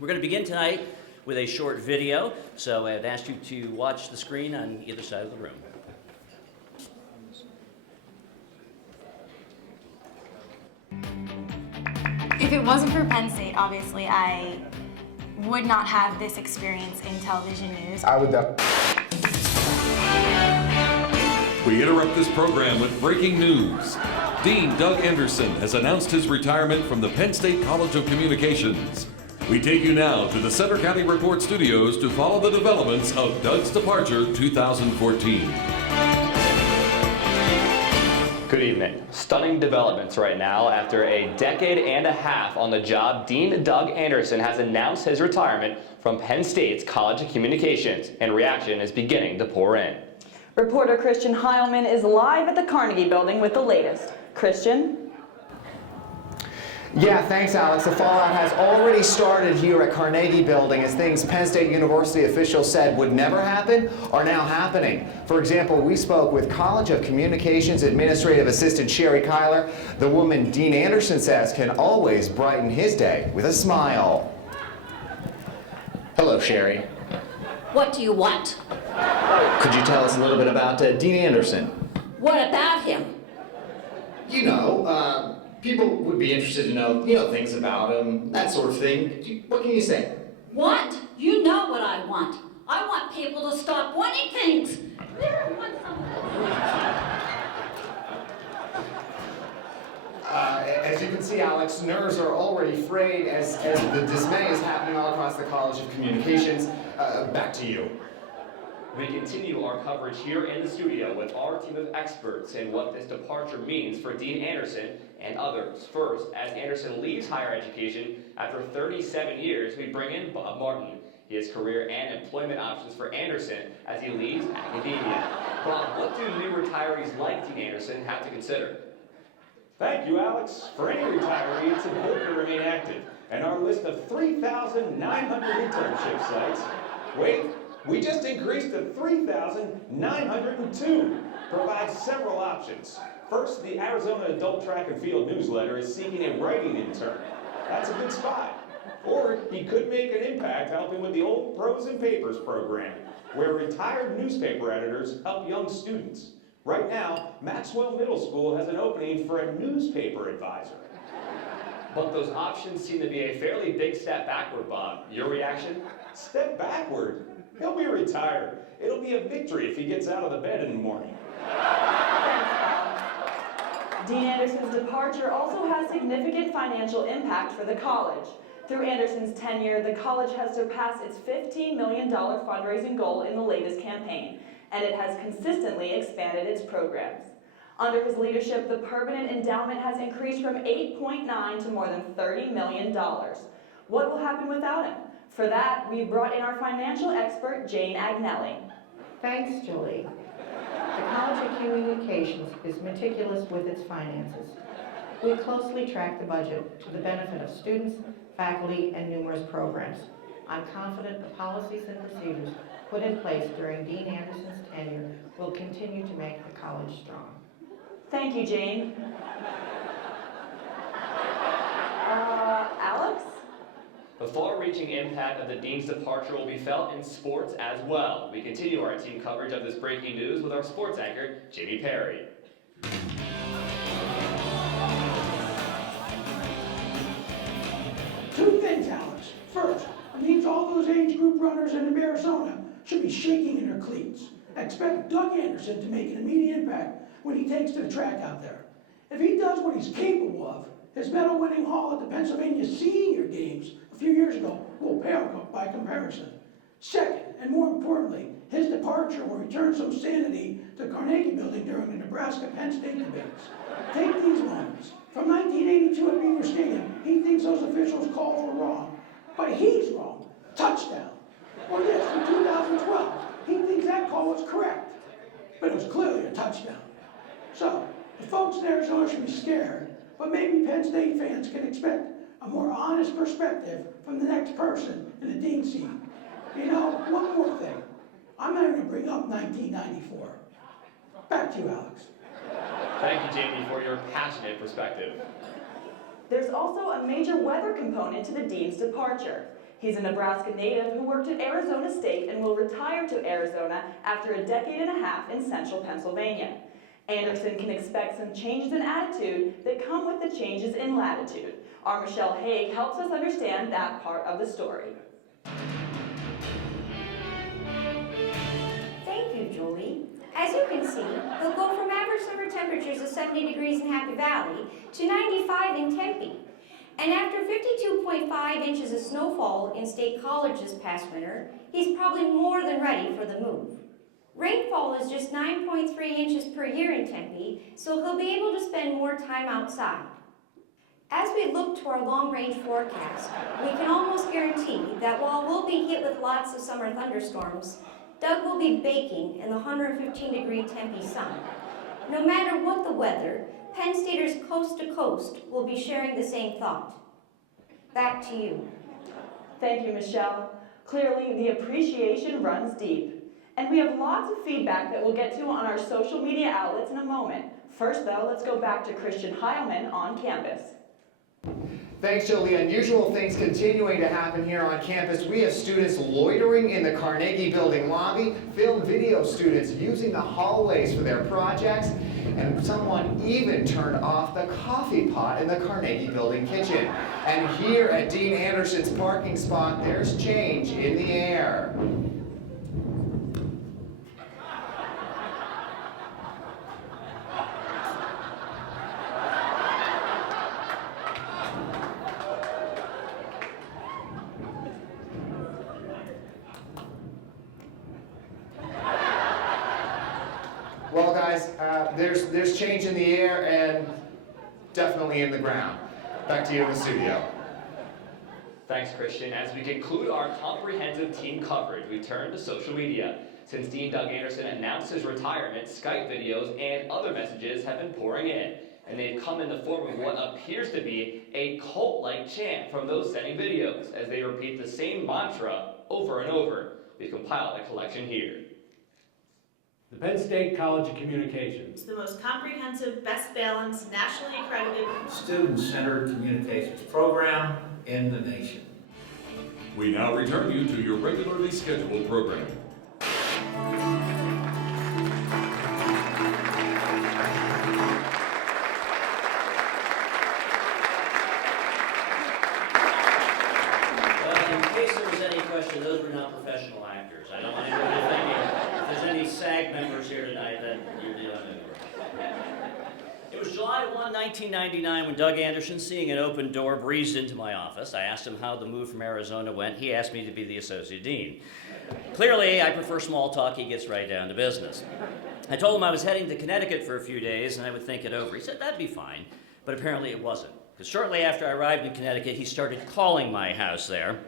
We're going to begin tonight with a short video, so I'd ask you to watch the screen on either side of the room. If it wasn't for Penn State, obviously, I would not have this experience in television news. We interrupt this program with breaking news. Dean Doug Anderson has announced his retirement from the Penn State College of Communications. We take you now to the Center County Report Studios to follow the developments of Doug's departure 2014. Good evening. Stunning developments right now. After a decade and a half on the job, Dean Doug Anderson has announced his retirement from Penn State's College of Communications, and reaction is beginning to pour in. Reporter Christian Heilman is live at the Carnegie Building with the latest. Christian? Yeah, thanks, Alex. The fallout has already started here at Carnegie Building as things Penn State University officials said would never happen are now happening. For example, we spoke with College of Communications Administrative Assistant Sherry Kyler, the woman Dean Anderson says can always brighten his day with a smile. Hello, Sherry. What do you want? Could you tell us a little bit about Dean Anderson? What about him? You know, people would be interested to know, things about him, that sort of thing. What can you say? What? You know what I want. I want people to stop wanting things. There, I want As you can see, Alex, nerves are already frayed as the dismay is happening all across the College of Communications. Back to you. We continue our coverage here in the studio with our team of experts in what this departure means for Dean Anderson and others. First, as Anderson leaves higher education after 37 years, we bring in Bob Martin. He has career and employment options for Anderson as he leaves academia. Bob, what do new retirees like Dean Anderson have to consider? Thank you, Alex. For any retiree, it's important to remain active. And our list of 3,900 internship sites, wait, we just increased to 3,902, provides several options. First, the Arizona Adult Track and Field newsletter is seeking a writing intern. That's a good spot. Or he could make an impact helping with the Old Prose and Papers program, where retired newspaper editors help young students. Right now, Maxwell Middle School has an opening for a newspaper advisor. But those options seem to be a fairly big step backward, Bob. Your reaction? Step backward? He'll be retired. It'll be a victory if he gets out of the bed in the morning. Dean Anderson's departure also has significant financial impact for the college. Through Anderson's tenure, the college has surpassed its $15 million fundraising goal in the latest campaign, and it has consistently expanded its programs. Under his leadership, the permanent endowment has increased from $8.9 to more than $30 million. What will happen without him? For that, we brought in our financial expert, Jane Agnelli. Thanks, Julie. The College of Communications is meticulous with its finances. We closely track the budget to the benefit of students, faculty, and numerous programs. I'm confident the policies and procedures put in place during Dean Anderson's tenure will continue to make the college strong. Thank you, Jane. Alex? The far-reaching impact of the Dean's departure will be felt in sports as well. We continue our team coverage of this breaking news with our sports anchor, Jamie Perry. Two things, Alex. First, it means all those age group runners in Arizona should be shaking in their cleats. I expect Doug Anderson to make an immediate impact when he takes to the track out there. If he does what he's capable of, his medal-winning haul at the Pennsylvania Senior Games a few years ago will pale by comparison. Second, and more importantly, his departure will return some sanity to Carnegie Building during the Nebraska-Penn State debates. Take these moments. From 1982 at Beaver Stadium, he thinks those officials' calls were wrong, but he's wrong. Touchdown. Or this, from 2012, he thinks that call was correct, but it was clearly a touchdown. So, the folks in Arizona should be scared, but maybe Penn State fans can expect a more honest perspective from the next person in the dean seat. You know, one more thing. I'm not going to bring up 1994. Back to you, Alex. Thank you, Jamie, for your passionate perspective. There's also a major weather component to the dean's departure. He's a Nebraska native who worked at Arizona State and will retire to Arizona after a decade and a half in central Pennsylvania. Anderson can expect some changes in attitude that come with the changes in latitude. Our Michelle Haig helps us understand that part of the story. Thank you, Julie. As you can see, they'll go from average summer temperatures of 70 degrees in Happy Valley to 95 in Tempe. And after 52.5 inches of snowfall in State College this past winter, he's probably more than ready for the move. Rainfall is just 9.3 inches per year in Tempe, so he'll be able to spend more time outside. As we look to our long-range forecast, we can almost guarantee that while we'll be hit with lots of summer thunderstorms, Doug will be baking in the 115-degree Tempe sun. No matter what the weather, Penn Staters coast to coast will be sharing the same thought. Back to you. Thank you, Michelle. Clearly, the appreciation runs deep. And we have lots of feedback that we'll get to on our social media outlets in a moment. First, though, let's go back to Christian Heilman on campus. Thanks, Jolie. Unusual things continuing to happen here on campus. We have students loitering in the Carnegie Building lobby, film video students using the hallways for their projects, and someone even turned off the coffee pot in the Carnegie Building kitchen. And here at Dean Anderson's parking spot, there's change in the air. Well, guys, there's change in the air and definitely in the ground. Back to you in the studio. Thanks, Christian. As we conclude our comprehensive team coverage, we turn to social media. Since Dean Doug Anderson announced his retirement, Skype videos and other messages have been pouring in. And they've come in the form of what appears to be a cult-like chant from those sending videos, as they repeat the same mantra over and over. We've compiled a collection here. The Penn State College of Communications. The most comprehensive, best balanced, nationally accredited, student-centered communications program in the nation. We now return you to your regularly scheduled program. In case there was any question, those were not professional actors. I don't want anybody thinking if there's any SAG members here tonight that you're dealing with. It was July 1, 1999 when Doug Anderson, seeing an open door, breezed into my office. I asked him how the move from Arizona went. He asked me to be the associate dean. Clearly, I prefer small talk. He gets right down to business. I told him I was heading to Connecticut for a few days and I would think it over. He said that'd be fine, but apparently it wasn't. Because shortly after I arrived in Connecticut, he started calling my house there,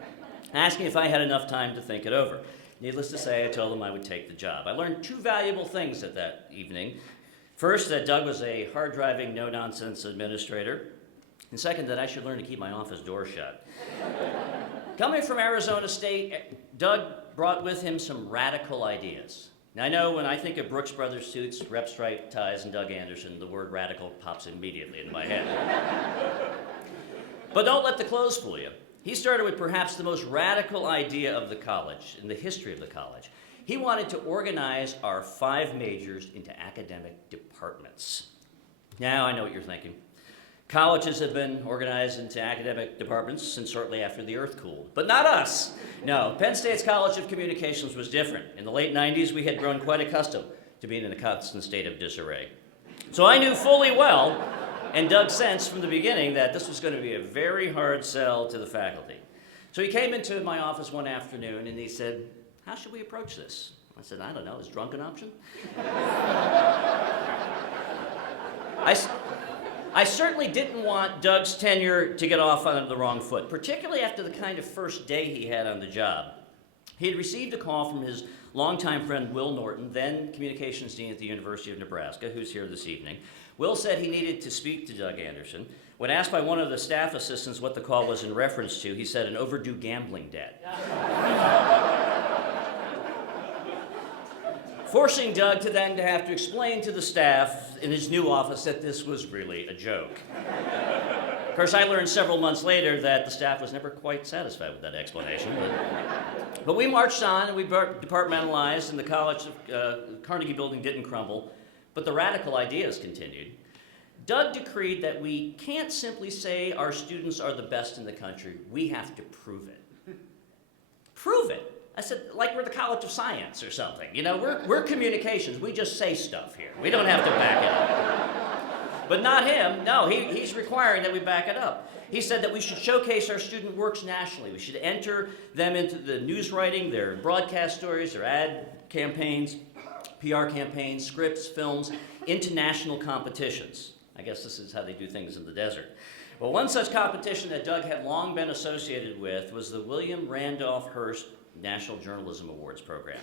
asking if I had enough time to think it over. Needless to say, I told him I would take the job. I learned two valuable things at that evening. First, that Doug was a hard-driving, no-nonsense administrator. And second, that I should learn to keep my office door shut. Coming from Arizona State, Doug brought with him some radical ideas. Now, I know when I think of Brooks Brothers suits, rep stripe ties, and Doug Anderson, the word radical pops immediately in my head. But don't let the clothes fool you. He started with perhaps the most radical idea of the college, in the history of the college. He wanted to organize our 5 majors into academic departments. Now, I know what you're thinking. Colleges have been organized into academic departments since shortly after the earth cooled. But not us. No, Penn State's College of Communications was different. In the late 90s, we had grown quite accustomed to being in a constant state of disarray. So I knew fully well, and Doug sensed from the beginning, that this was going to be a very hard sell to the faculty. So he came into my office one afternoon and he said, "How should we approach this?" I said, "I don't know, is drunk an option?" I certainly didn't want Doug's tenure to get off on the wrong foot, particularly after the kind of first day he had on the job. He had received a call from his longtime friend Will Norton, then communications dean at the University of Nebraska, who's here this evening. Will said he needed to speak to Doug Anderson. When asked by one of the staff assistants what the call was in reference to, he said an overdue gambling debt. Forcing Doug to have to explain to the staff in his new office that this was really a joke. course, I learned several months later that the staff was never quite satisfied with that explanation. But we marched on and we departmentalized, and the college Carnegie Building didn't crumble, but the radical ideas continued. Doug decreed that we can't simply say our students are the best in the country. We have to prove it. Prove it. I said, like we're the College of Science or something. You know, we're communications. We just say stuff here. We don't have to back it up. But not him. No, he's requiring that we back it up. He said that we should showcase our student works nationally. We should enter them into the news writing, their broadcast stories, their ad campaigns, PR campaigns, scripts, films, into national competitions. I guess this is how they do things in the desert. Well, one such competition that Doug had long been associated with was the William Randolph Hearst National Journalism Awards program.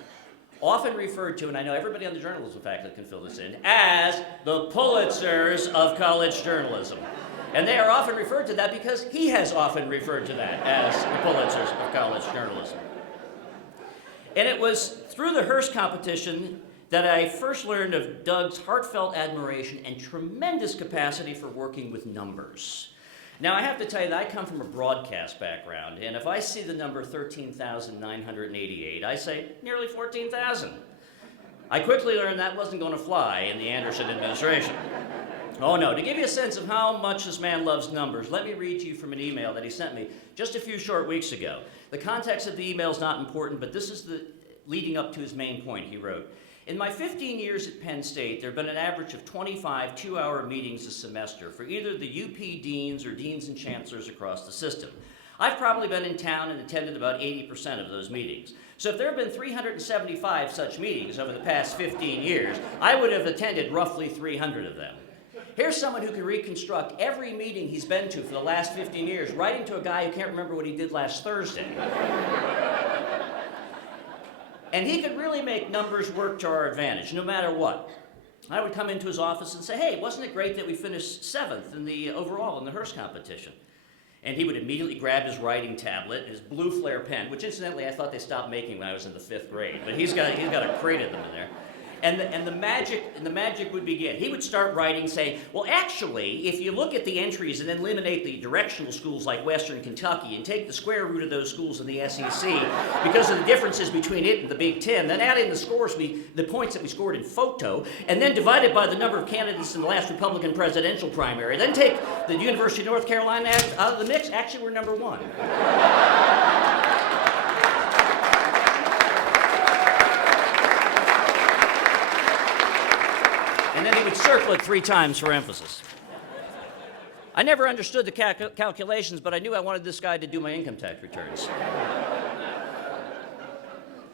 Often referred to, and I know everybody on the journalism faculty can fill this in, as the Pulitzers of college journalism. And they are often referred to that because he has often referred to that as the Pulitzers of college journalism. And it was through the Hearst competition that I first learned of Doug's heartfelt admiration and tremendous capacity for working with numbers. Now, I have to tell you that I come from a broadcast background, and if I see the number 13,988, I say nearly 14,000. I quickly learned that wasn't going to fly in the Anderson administration. Oh no, to give you a sense of how much this man loves numbers, let me read to you from an email that he sent me just a few short weeks ago. The context of the email is not important, but this is the leading up to his main point. He wrote, "In my 15 years at Penn State, there have been an average of 25 two-hour meetings a semester for either the UP deans or deans and chancellors across the system. I've probably been in town and attended about 80% of those meetings. So if there have been 375 such meetings over the past 15 years, I would have attended roughly 300 of them. Here's someone who can reconstruct every meeting he's been to for the last 15 years, writing to a guy who can't remember what he did last Thursday. And he could really make numbers work to our advantage, no matter what. I would come into his office and say, hey, wasn't it great that we finished 7th in the overall in the Hearst competition? And he would immediately grab his writing tablet, his blue flare pen, which incidentally I thought they stopped making when I was in the 5th grade, but he's got a crate of them in there. And the magic would begin. He would start writing saying, well, actually, if you look at the entries and then eliminate the directional schools like Western Kentucky and take the square root of those schools in the SEC because of the differences between it and the Big Ten, then add in the scores, the points that we scored in photo, and then divide it by the number of candidates in the last Republican presidential primary, then take the University of North Carolina out of the mix. Actually, we're number 1. And then he would circle it 3 times for emphasis. I never understood the calculations, but I knew I wanted this guy to do my income tax returns.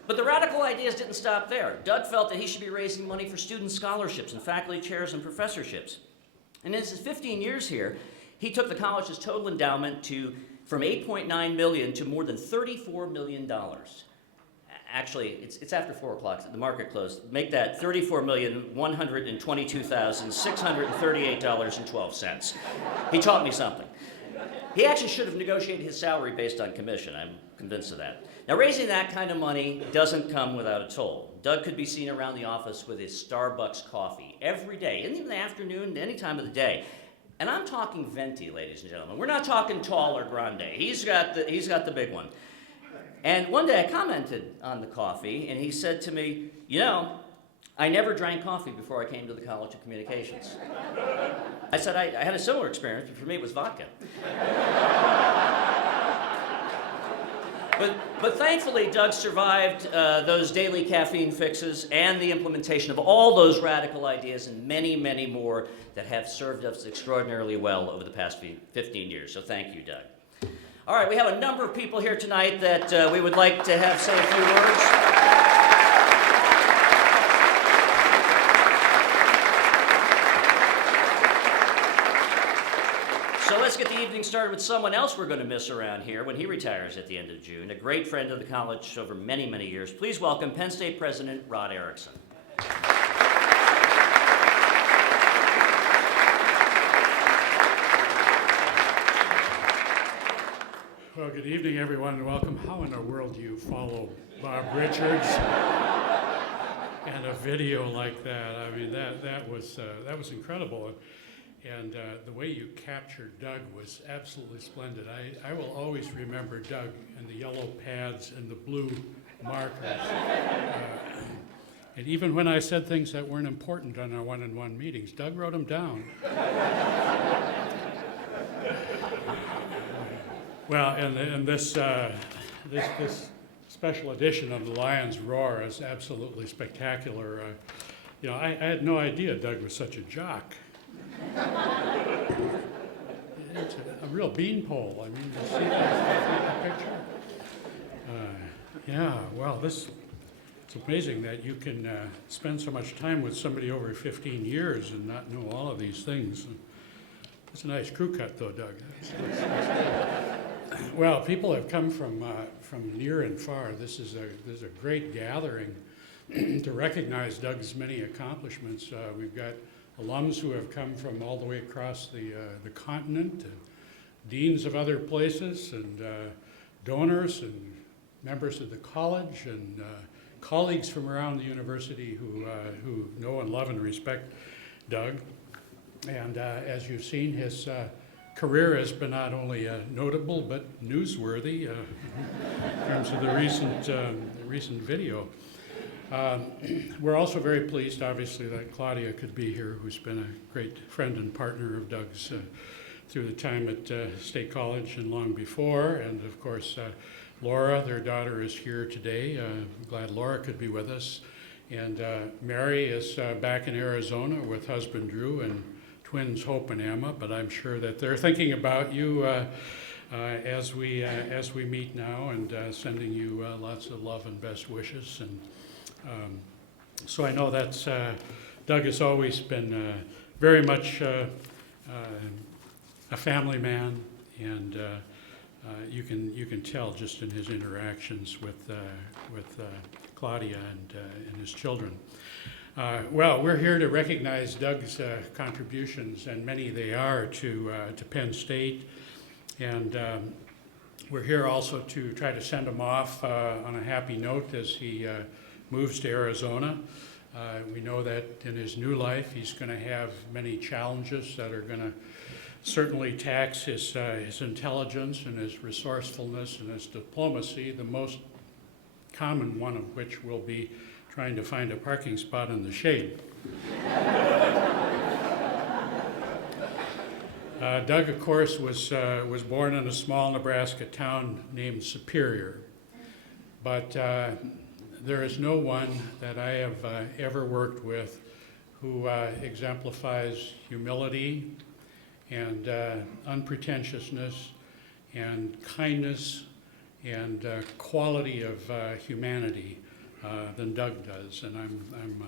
But the radical ideas didn't stop there. Doug felt that he should be raising money for student scholarships and faculty chairs and professorships. And in his 15 years here, he took the college's total endowment from $8.9 million to more than $34 million. Actually, it's after 4 o'clock, the market closed. Make that $34,122,638.12. He taught me something. He actually should have negotiated his salary based on commission. I'm convinced of that. Now, raising that kind of money doesn't come without a toll. Doug could be seen around the office with his Starbucks coffee every day, in the afternoon, any time of the day. And I'm talking venti, ladies and gentlemen. We're not talking tall or grande. He's got the big one. And one day I commented on the coffee, and he said to me, you know, I never drank coffee before I came to the College of Communications. I said, I had a similar experience, but for me it was vodka. But thankfully, Doug survived those daily caffeine fixes and the implementation of all those radical ideas and many, many more that have served us extraordinarily well over the past 15 years. So thank you, Doug. All right, we have a number of people here tonight that we would like to have say a few words. So let's get the evening started with someone else we're going to miss around here when he retires at the end of June, a great friend of the college over many, many years. Please welcome Penn State President Rod Erickson. Well, good evening, everyone, and welcome. How in the world do you follow Bob Richards and a video like that? I mean, that was incredible. And the way you captured Doug was absolutely splendid. I will always remember Doug and the yellow pads and the blue markers. And even when I said things that weren't important on our one-on-one meetings, Doug wrote them down. Well, and this special edition of The Lion's Roar is absolutely spectacular. You know, I had no idea Doug was such a jock. It's a real beanpole. I mean, you see that picture? Yeah, well, it's amazing that you can spend so much time with somebody over 15 years and not know all of these things. It's a nice crew cut, though, Doug. Well, people have come from near and far. This is a great gathering to recognize Doug's many accomplishments. We've got alums who have come from all the way across the continent, and deans of other places, and donors, and members of the college, and colleagues from around the university who know and love and respect Doug. And as you've seen, his career has been not only notable but newsworthy in terms of the recent video. We're also very pleased, obviously, that Claudia could be here, who's been a great friend and partner of Doug's through the time at State College and long before. And of course, Laura, their daughter, is here today. I'm glad Laura could be with us. And Mary is back in Arizona with husband Drew and twins Hope and Emma, but I'm sure that they're thinking about you as we meet now, and sending you lots of love and best wishes. And so I know that's Doug has always been very much a family man, and you can tell just in his interactions with Claudia and his children. Well, we're here to recognize Doug's contributions, and many they are, to Penn State, and we're here also to try to send him off on a happy note as he moves to Arizona. We know that in his new life he's going to have many challenges that are going to certainly tax his intelligence and his resourcefulness and his diplomacy, the most common one of which will be trying to find a parking spot in the shade. Doug, of course, was born in a small Nebraska town named Superior, but there is no one that I have ever worked with who exemplifies humility and unpretentiousness and kindness and quality of humanity than Doug does. And I'm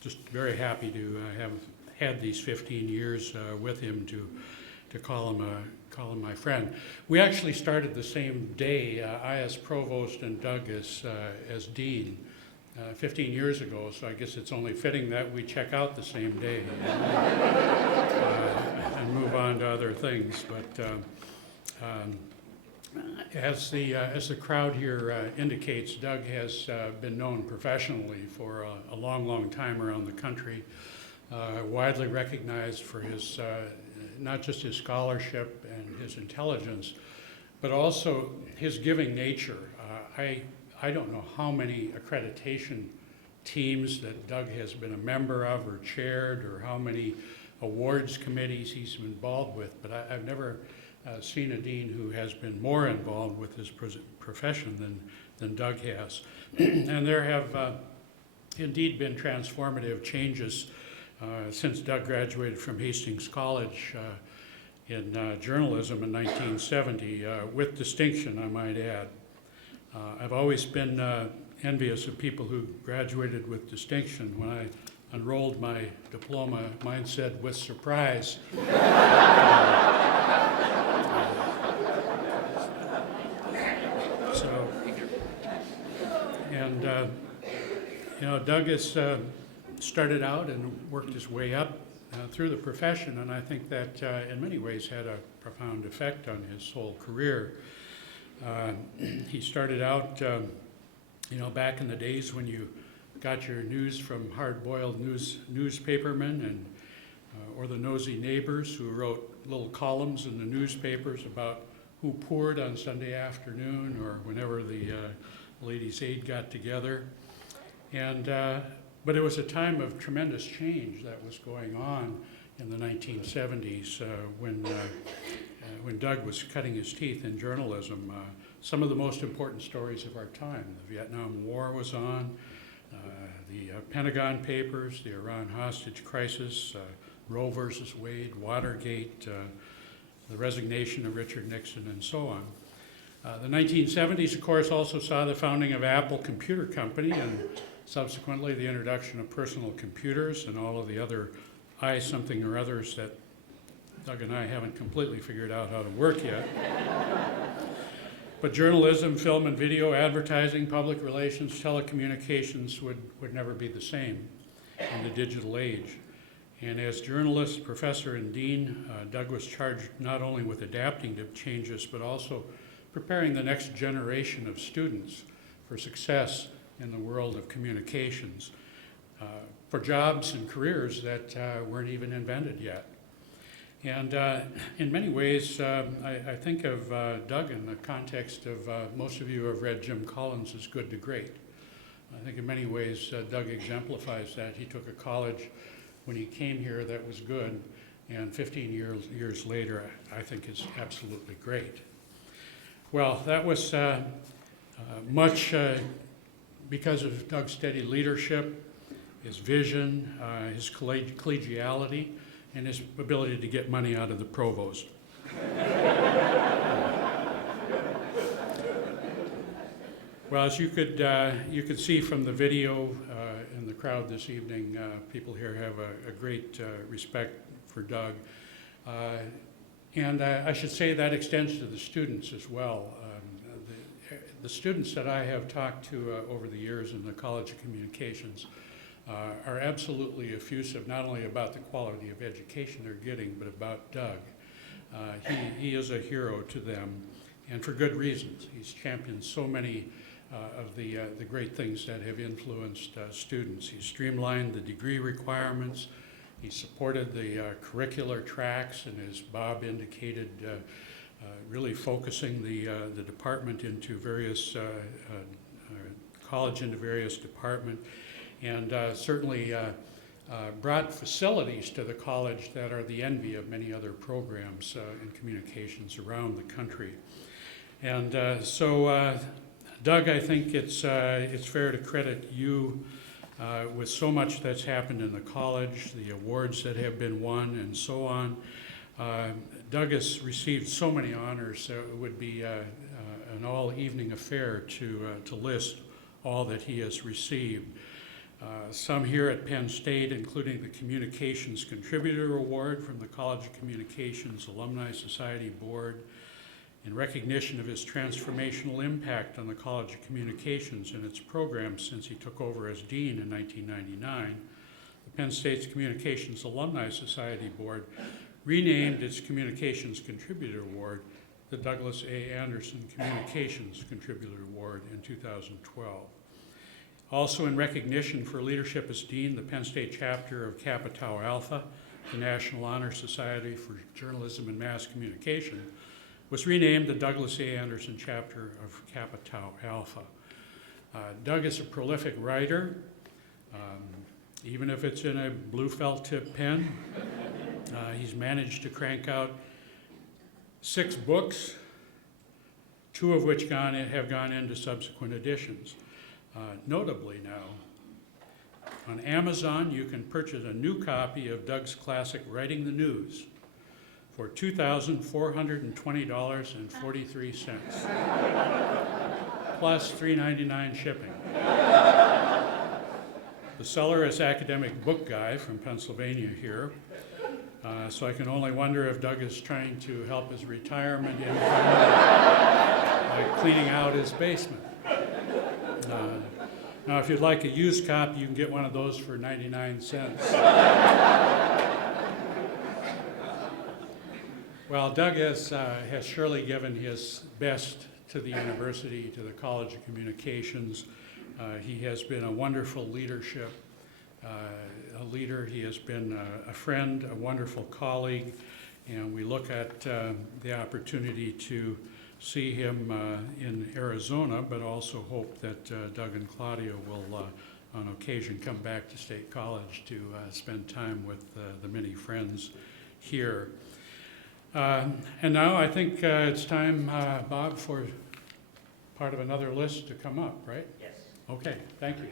just very happy to have had these 15 years with him to call him my friend. We actually started the same day, I as provost and Doug as dean, 15 years ago, so I guess it's only fitting that we check out the same day and move on to other things. But as the crowd here indicates, Doug has been known professionally for a long time around the country, widely recognized for his not just his scholarship and his intelligence, but also his giving nature. I don't know how many accreditation teams that Doug has been a member of or chaired, or how many awards committees he's been involved with, but I've never seen a dean who has been more involved with his profession than Doug has. And there have indeed been transformative changes since Doug graduated from Hastings College in journalism in 1970, with distinction, I might add. I've always been envious of people who graduated with distinction. When I unrolled my diploma, mine said, "with surprise." So, and you know, Doug has started out and worked his way up through the profession, and I think that in many ways had a profound effect on his whole career. He started out, you know, back in the days when you got your news from hard-boiled newspapermen, and or the nosy neighbors who wrote little columns in the newspapers about who poured on Sunday afternoon or whenever the Ladies' Aid got together. But it was a time of tremendous change that was going on in the 1970s when Doug was cutting his teeth in journalism. Some of the most important stories of our time. The Vietnam War was on, the Pentagon Papers, the Iran hostage crisis, Roe versus Wade, Watergate, the resignation of Richard Nixon, and so on. The 1970s, of course, also saw the founding of Apple Computer Company and subsequently the introduction of personal computers and all of the other something or others that Doug and I haven't completely figured out how to work yet. But journalism, film and video, advertising, public relations, telecommunications would never be the same in the digital age. And as journalist, professor, and dean, Doug was charged not only with adapting to changes, but also preparing the next generation of students for success in the world of communications, for jobs and careers that weren't even invented yet. And in many ways, I think of Doug in the context of most of you have read Jim Collins' Good to Great. I think in many ways, Doug exemplifies that. He took a college when he came here that was good, and 15 years later, I think is absolutely great. Well, that was much because of Doug's steady leadership, his vision, his collegiality, and his ability to get money out of the provost. Well, as you could see from the video in the crowd this evening, people here have a great respect for Doug. And I should say that extends to the students as well. The students that I have talked to over the years in the College of Communications are absolutely effusive, not only about the quality of education they're getting, but about Doug. He is a hero to them, and for good reasons. He's championed so many of the great things that have influenced students. He's streamlined the degree requirements. He supported the curricular tracks, and as Bob indicated, really focusing the department into various, college into various departments. And certainly brought facilities to the college that are the envy of many other programs in communications around the country. And so, Doug, I think it's fair to credit you with so much that's happened in the college, the awards that have been won, and so on. Doug has received so many honors, it would be an all-evening affair to list all that he has received. Some here at Penn State, including the Communications Contributor Award from the College of Communications Alumni Society Board, in recognition of his transformational impact on the College of Communications and its programs since he took over as dean in 1999. The Penn State's Communications Alumni Society Board renamed its Communications Contributor Award the Douglas A. Anderson Communications Contributor Award in 2012. Also in recognition for leadership as dean, the Penn State chapter of Kappa Tau Alpha, the National Honor Society for Journalism and Mass Communication, was renamed the Douglas A. Anderson chapter of Kappa Tau Alpha. Doug is a prolific writer, even if it's in a blue felt tip pen. He's managed to crank out 6 books, 2 of which have gone into subsequent editions. Notably now, on Amazon you can purchase a new copy of Doug's classic Writing the News for $2,420.43, plus $3.99 shipping. The seller is Academic Book Guy from Pennsylvania here, so I can only wonder if Doug is trying to help his retirement income by cleaning out his basement. Now, if you'd like a used copy, you can get one of those for 99 cents. Well, Doug has surely given his best to the university, to the College of Communications. He has been a wonderful leadership a leader. He has been a friend, a wonderful colleague, and we look at the opportunity to see him in Arizona, but also hope that Doug and Claudia will on occasion come back to State College to spend time with the many friends here. And now I think it's time, Bob, for part of another list to come up, right? Yes. Okay, thank you.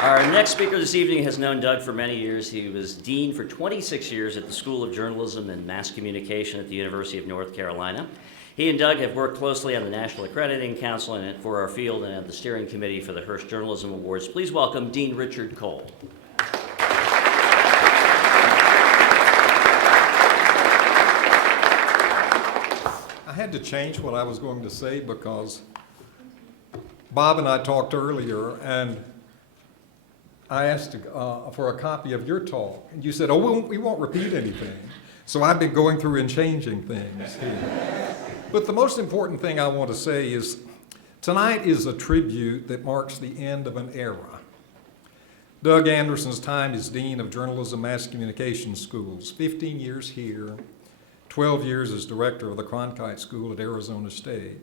Our next speaker this evening has known Doug for many years. He was dean for 26 years at the School of Journalism and Mass Communication at the University of North Carolina. He and Doug have worked closely on the National Accrediting Council and for our field and at the steering committee for the Hearst Journalism Awards. Please welcome Dean Richard Cole. I had to change what I was going to say because Bob and I talked earlier, and I asked for a copy of your talk, and you said, oh, we won't repeat anything. So I've been going through and changing things here. But the most important thing I want to say is tonight is a tribute that marks the end of an era. Doug Anderson's time as Dean of Journalism Mass Communication Schools, 15 years here, 12 years as director of the Cronkite School at Arizona State.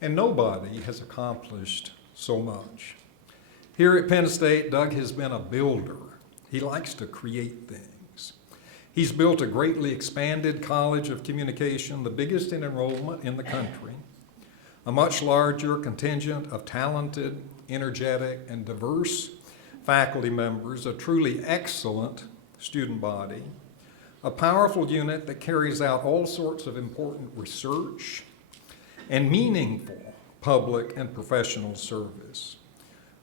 And nobody has accomplished so much. Here at Penn State, Doug has been a builder. He likes to create things. He's built a greatly expanded College of Communication, the biggest in enrollment in the country, a much larger contingent of talented, energetic, and diverse faculty members, a truly excellent student body, a powerful unit that carries out all sorts of important research and meaningful public and professional service.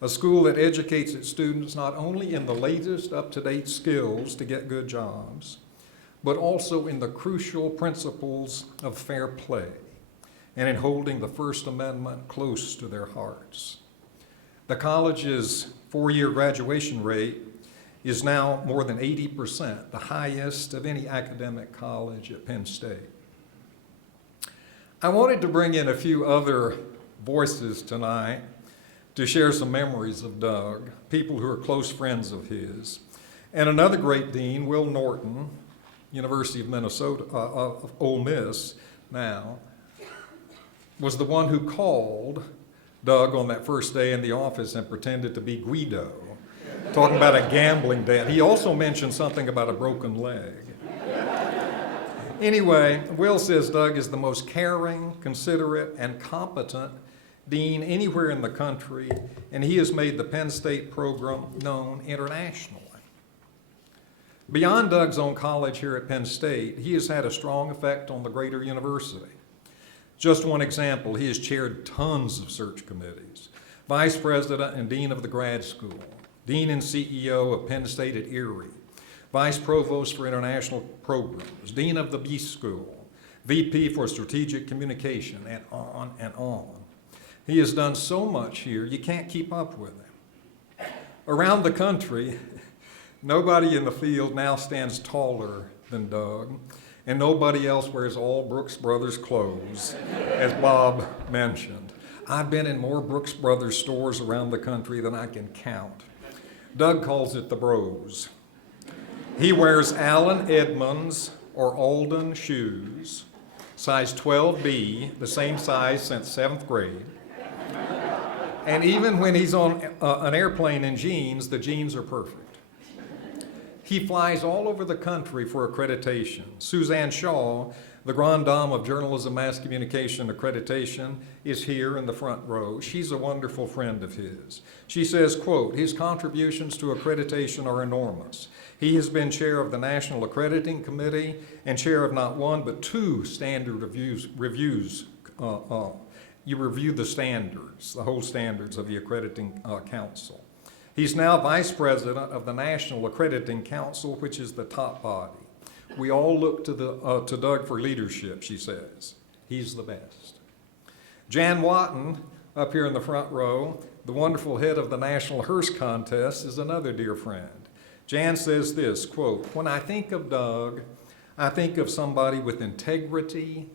A school that educates its students not only in the latest up-to-date skills to get good jobs, but also in the crucial principles of fair play and in holding the First Amendment close to their hearts. The college's four-year graduation rate is now more than 80%, the highest of any academic college at Penn State. I wanted to bring in a few other voices tonight to share some memories of Doug, people who are close friends of his. And another great dean, Will Norton, University of Minnesota, of Ole Miss now, was the one who called Doug on that first day in the office and pretended to be Guido, talking about a gambling debt. He also mentioned something about a broken leg. Anyway, Will says Doug is the most caring, considerate, and competent dean anywhere in the country, and he has made the Penn State program known internationally. Beyond Doug's own college here at Penn State, he has had a strong effect on the greater university. Just one example, he has chaired tons of search committees, vice president and dean of the grad school, dean and CEO of Penn State at Erie, vice provost for international programs, dean of the B School, VP for strategic communication, and on and on. He has done so much here, you can't keep up with him. Around the country, nobody in the field now stands taller than Doug, and nobody else wears all Brooks Brothers clothes, as Bob mentioned. I've been in more Brooks Brothers stores around the country than I can count. Doug calls it the bros. He wears Allen Edmonds or Alden shoes, size 12B, the same size since 7th grade. And even when he's on an airplane in jeans, the jeans are perfect. He flies all over the country for accreditation. Suzanne Shaw, the grande dame of journalism, mass communication accreditation, is here in the front row. She's a wonderful friend of his. She says, quote, his contributions to accreditation are enormous. He has been chair of the National Accrediting Committee and chair of not one but two standard reviews. You review the standards, the whole standards of the Accrediting Council. He's now vice president of the National Accrediting Council, which is the top body. We all look to Doug for leadership, she says. He's the best. Jan Watton, up here in the front row, the wonderful head of the National Hearst contest, is another dear friend. Jan says this, quote, when I think of Doug, I think of somebody with integrity,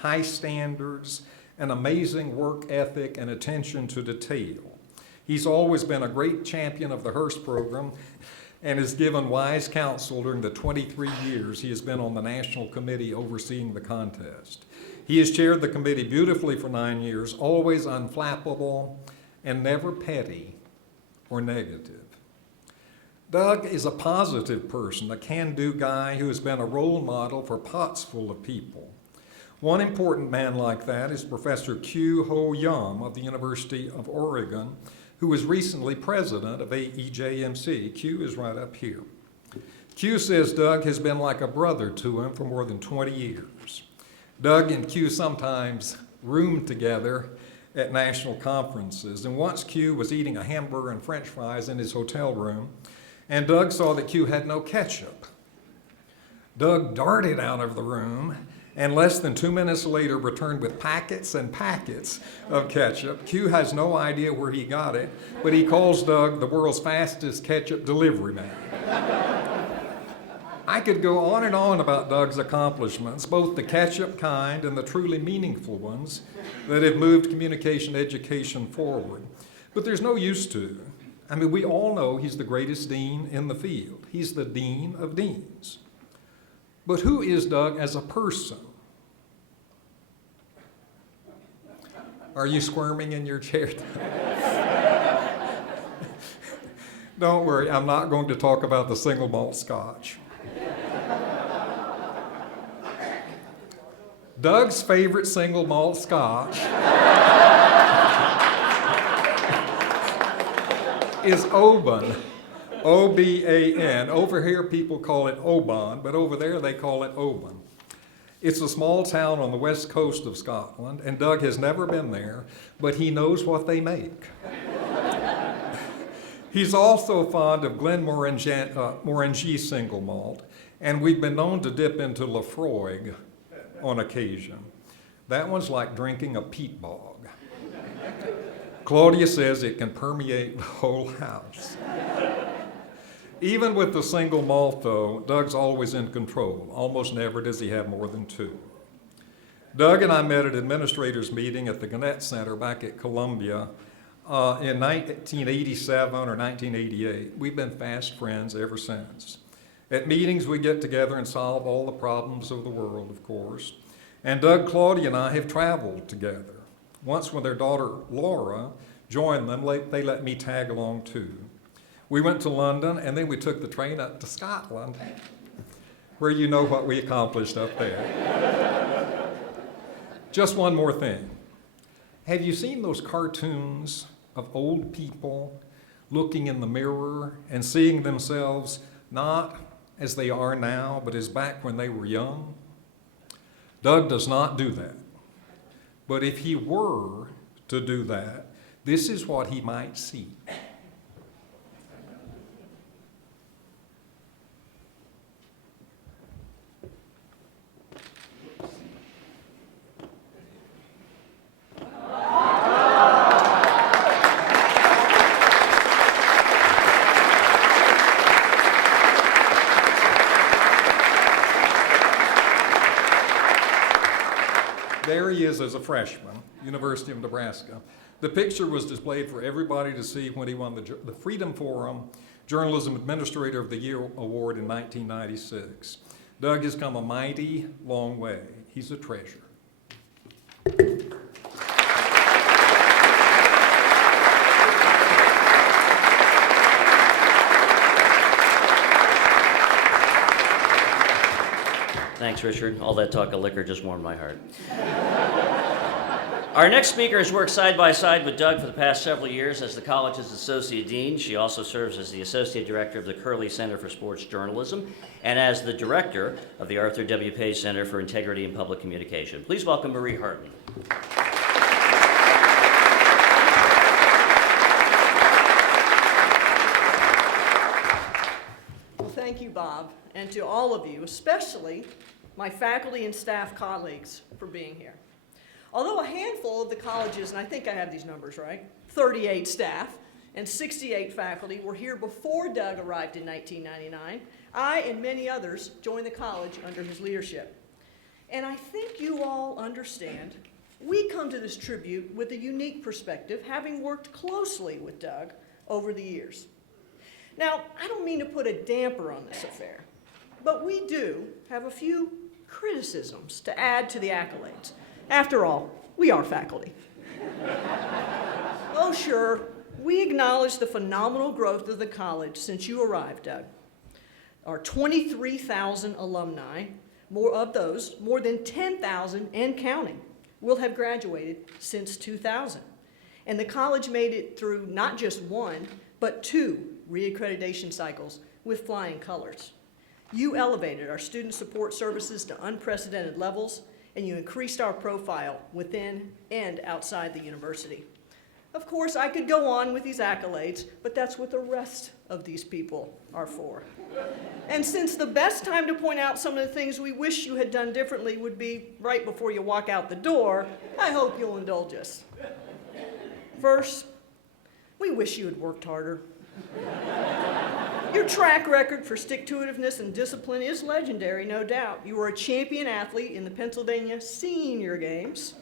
high standards, an amazing work ethic, and attention to detail. He's always been a great champion of the Hearst program and has given wise counsel during the 23 years he has been on the national committee overseeing the contest. He has chaired the committee beautifully for 9 years, always unflappable and never petty or negative. Doug is a positive person, a can-do guy who has been a role model for pots full of people. One important man like that is Professor Q Ho Yum of the University of Oregon, who was recently president of AEJMC. Q is right up here. Q says Doug has been like a brother to him for more than 20 years. Doug and Q sometimes roomed together at national conferences, and once Q was eating a hamburger and french fries in his hotel room, and Doug saw that Q had no ketchup. Doug darted out of the room and less than 2 minutes later returned with packets and packets of ketchup. Q has no idea where he got it, but he calls Doug the world's fastest ketchup delivery man. I could go on and on about Doug's accomplishments, both the ketchup kind and the truly meaningful ones that have moved communication education forward. But there's no use to. I mean, we all know he's the greatest dean in the field. He's the dean of deans. But who is Doug as a person? Are you squirming in your chair? Don't worry, I'm not going to talk about the single malt Scotch. Doug's favorite single malt Scotch is Oban. O-B-A-N. Over here people call it Oban, but over there they call it Oban. It's a small town on the west coast of Scotland, and Doug has never been there, but he knows what they make. He's also fond of Glenmorangie single malt, and we've been known to dip into Lafroig on occasion. That one's like drinking a peat bog. Claudia says it can permeate the whole house. Even with the single malt, though, Doug's always in control. Almost never does he have more than 2. Doug and I met at administrators' meeting at the Gannett Center back at Columbia in 1987 or 1988. We've been fast friends ever since. At meetings, we get together and solve all the problems of the world, of course. And Doug, Claudia, and I have traveled together. Once when their daughter, Laura, joined them, they let me tag along too. We went to London, and then we took the train up to Scotland, where you know what we accomplished up there. Just one more thing. Have you seen those cartoons of old people looking in the mirror and seeing themselves not as they are now, but as back when they were young? Doug does not do that. But if he were to do that, this is what he might see. There he is as a freshman, University of Nebraska. The picture was displayed for everybody to see when he won the Freedom Forum Journalism Administrator of the Year Award in 1996. Doug has come a mighty long way. He's a treasure. Thanks, Richard. All that talk of liquor just warmed my heart. Our next speaker has worked side by side with Doug for the past several years as the college's Associate Dean. She also serves as the Associate Director of the Curley Center for Sports Journalism and as the Director of the Arthur W. Page Center for Integrity and Public Communication. Please welcome Marie Hartman. Well, thank you, Bob, and to all of you, especially my faculty and staff colleagues, for being here. Although a handful of the colleges, and I think I have these numbers right, 38 staff and 68 faculty were here before Doug arrived in 1999, I and many others joined the college under his leadership. And I think you all understand, we come to this tribute with a unique perspective, having worked closely with Doug over the years. Now, I don't mean to put a damper on this affair, but we do have a few criticisms to add to the accolades. After all, we are faculty. Oh, sure, we acknowledge the phenomenal growth of the college since you arrived, Doug. Our 23,000 alumni, more than 10,000 and counting, will have graduated since 2000. And the college made it through not just one, but 2 reaccreditation cycles with flying colors. You elevated our student support services to unprecedented levels, and you increased our profile within and outside the university. Of course, I could go on with these accolades, but that's what the rest of these people are for. And since the best time to point out some of the things we wish you had done differently would be right before you walk out the door, I hope you'll indulge us. First, we wish you had worked harder. Your track record for stick-to-itiveness and discipline is legendary, no doubt. You were a champion athlete in the Pennsylvania Senior Games,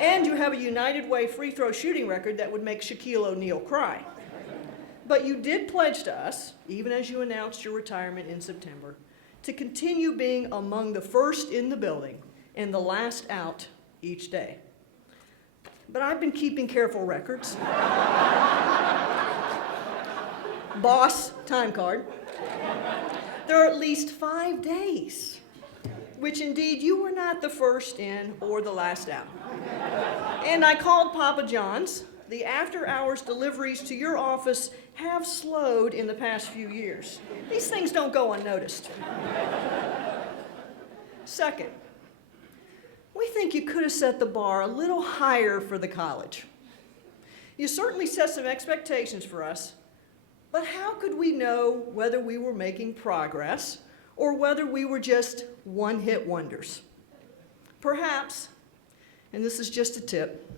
and you have a United Way free throw shooting record that would make Shaquille O'Neal cry. But you did pledge to us, even as you announced your retirement in September, to continue being among the first in the building and the last out each day. But I've been keeping careful records. Boss time card. There are at least 5 days, which indeed you were not the first in or the last out. And I called Papa John's. The after-hours deliveries to your office have slowed in the past few years. These things don't go unnoticed. Second, we think you could have set the bar a little higher for the college. You certainly set some expectations for us, but how could we know whether we were making progress or whether we were just one-hit wonders? Perhaps, and this is just a tip,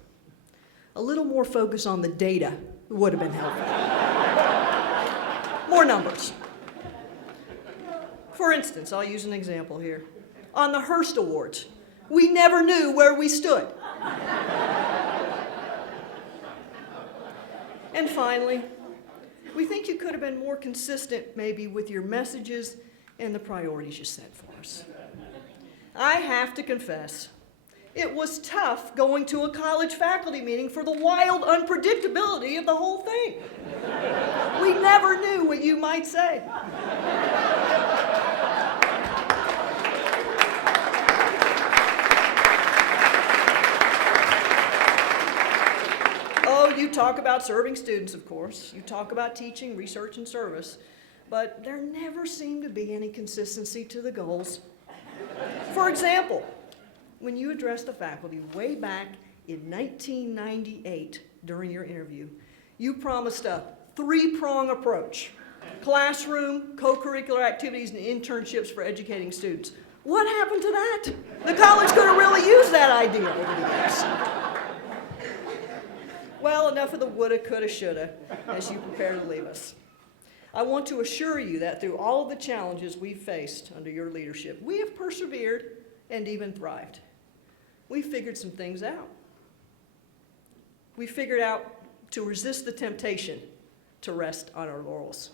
a little more focus on the data would have been helpful. More numbers. For instance, I'll use an example here. On the Hearst Awards, we never knew where we stood. And finally, we think you could have been more consistent maybe with your messages and the priorities you set for us. I have to confess, it was tough going to a college faculty meeting for the wild unpredictability of the whole thing. We never knew what you might say. Oh, you talk about serving students, of course. You talk about teaching, research, and service. But there never seemed to be any consistency to the goals. For example, when you addressed the faculty way back in 1998 during your interview, you promised a 3-prong approach: classroom, co-curricular activities, and internships for educating students. What happened to that? The college could have really used that idea over the years. Well, enough of the woulda, coulda, shoulda as you prepare to leave us. I want to assure you that through all of the challenges we've faced under your leadership, we have persevered and even thrived. We figured some things out. We figured out to resist the temptation to rest on our laurels.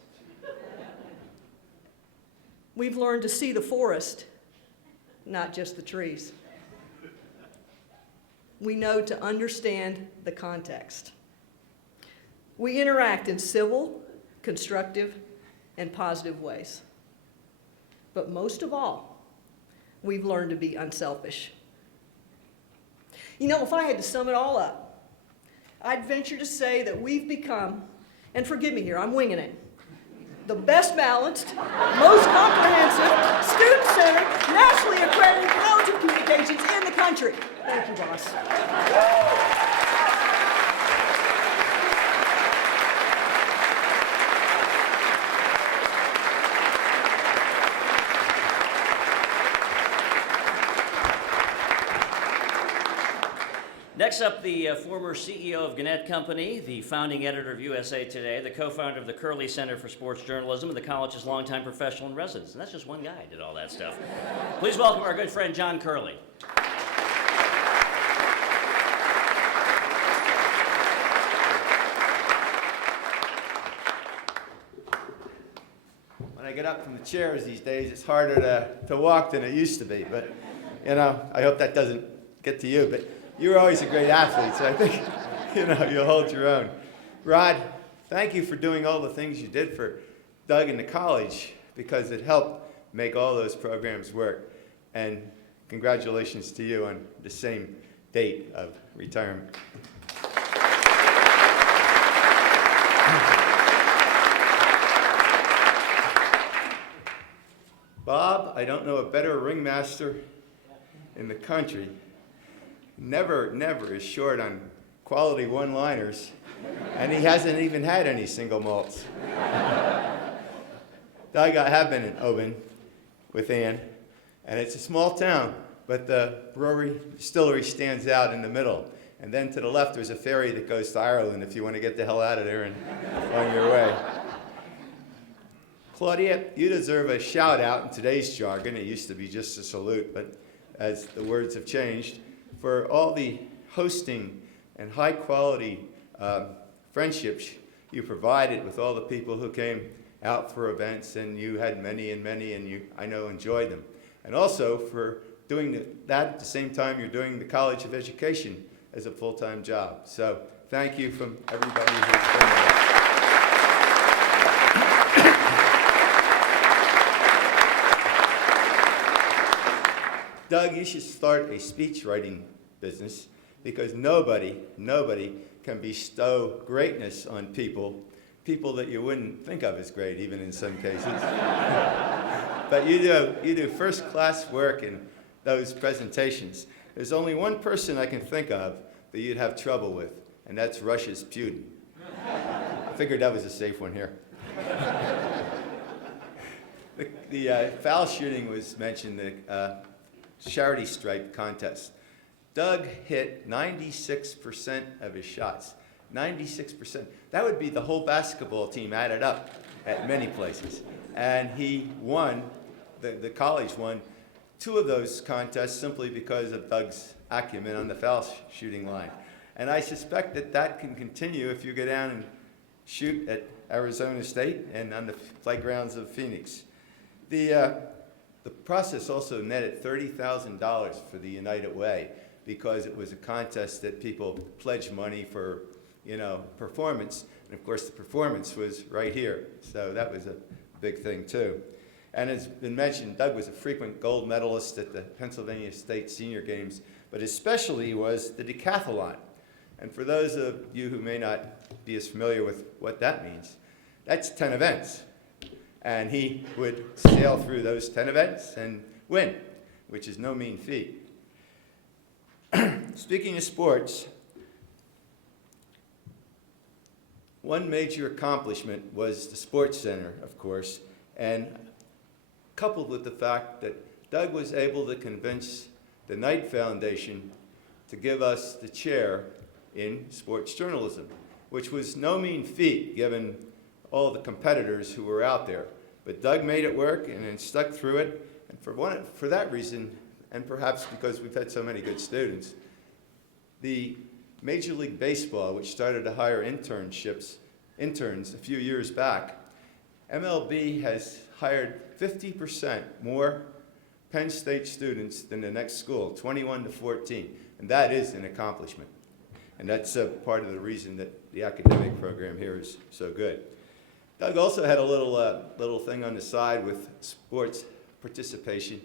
We've learned to see the forest, not just the trees. We know to understand the context. We interact in civil, constructive, and positive ways. But most of all, we've learned to be unselfish. You know, if I had to sum it all up, I'd venture to say that we've become, and forgive me here, I'm winging it, the best balanced, most comprehensive, student-centered, nationally accredited college of communications in the country. Thank you, boss. Next up, the former CEO of Gannett Company, the founding editor of USA Today, the co-founder of the Curley Center for Sports Journalism, and the college's longtime professional in residence. And that's just one guy who did all that stuff. Please welcome our good friend, John Curley. When I get up from the chairs these days, it's harder to walk than it used to be. But, you know, I hope that doesn't get to you. But you were always a great athlete, so I think, you know, you'll hold your own. Rod, thank you for doing all the things you did for Doug and the college, because it helped make all those programs work. And congratulations to you on the same date of retirement. Bob, I don't know a better ringmaster in the country. Never is short on quality one-liners, and he hasn't even had any single malts. Doug, I have been in Oban with Ann, and it's a small town, but the brewery distillery stands out in the middle. And then to the left, there's a ferry that goes to Ireland if you want to get the hell out of there and on your way. Claudia, you deserve a shout out in today's jargon. It used to be just a salute, but as the words have changed, for all the hosting and high quality friendships you provided with all the people who came out for events, and you had many, and you, I know, enjoyed them. And also for doing that at the same time you're doing the College of Education as a full-time job. So thank you from everybody who's been there. Doug, you should start a speech writing business, because nobody can bestow greatness on people that you wouldn't think of as great, even in some cases. But you do first-class work in those presentations. There's only one person I can think of that you'd have trouble with, and that's Russia's Putin. I figured that was a safe one here. The foul shooting was mentioned, the charity stripe contest. Doug hit 96% of his shots. 96%. That would be the whole basketball team added up at many places. And he won, the college won 2 of those contests simply because of Doug's acumen on the foul shooting line. And I suspect that can continue if you go down and shoot at Arizona State and on the playgrounds of Phoenix. The process also netted $30,000 for the United Way, because it was a contest that people pledged money for, you know, performance. And of course the performance was right here. So that was a big thing too. And as been mentioned, Doug was a frequent gold medalist at the Pennsylvania State Senior Games, but especially was the decathlon. And for those of you who may not be as familiar with what that means, that's 10 events. And he would sail through those 10 events and win, which is no mean feat. Speaking of sports, one major accomplishment was the Sports Center, of course, and coupled with the fact that Doug was able to convince the Knight Foundation to give us the chair in sports journalism, which was no mean feat given all the competitors who were out there. But Doug made it work and then stuck through it. And for that reason, and perhaps because we've had so many good students, the Major League Baseball, which started to hire interns a few years back, MLB has hired 50% more Penn State students than the next school, 21 to 14. And that is an accomplishment. And that's part of the reason that the academic program here is so good. Doug also had a little thing on the side with sports participation.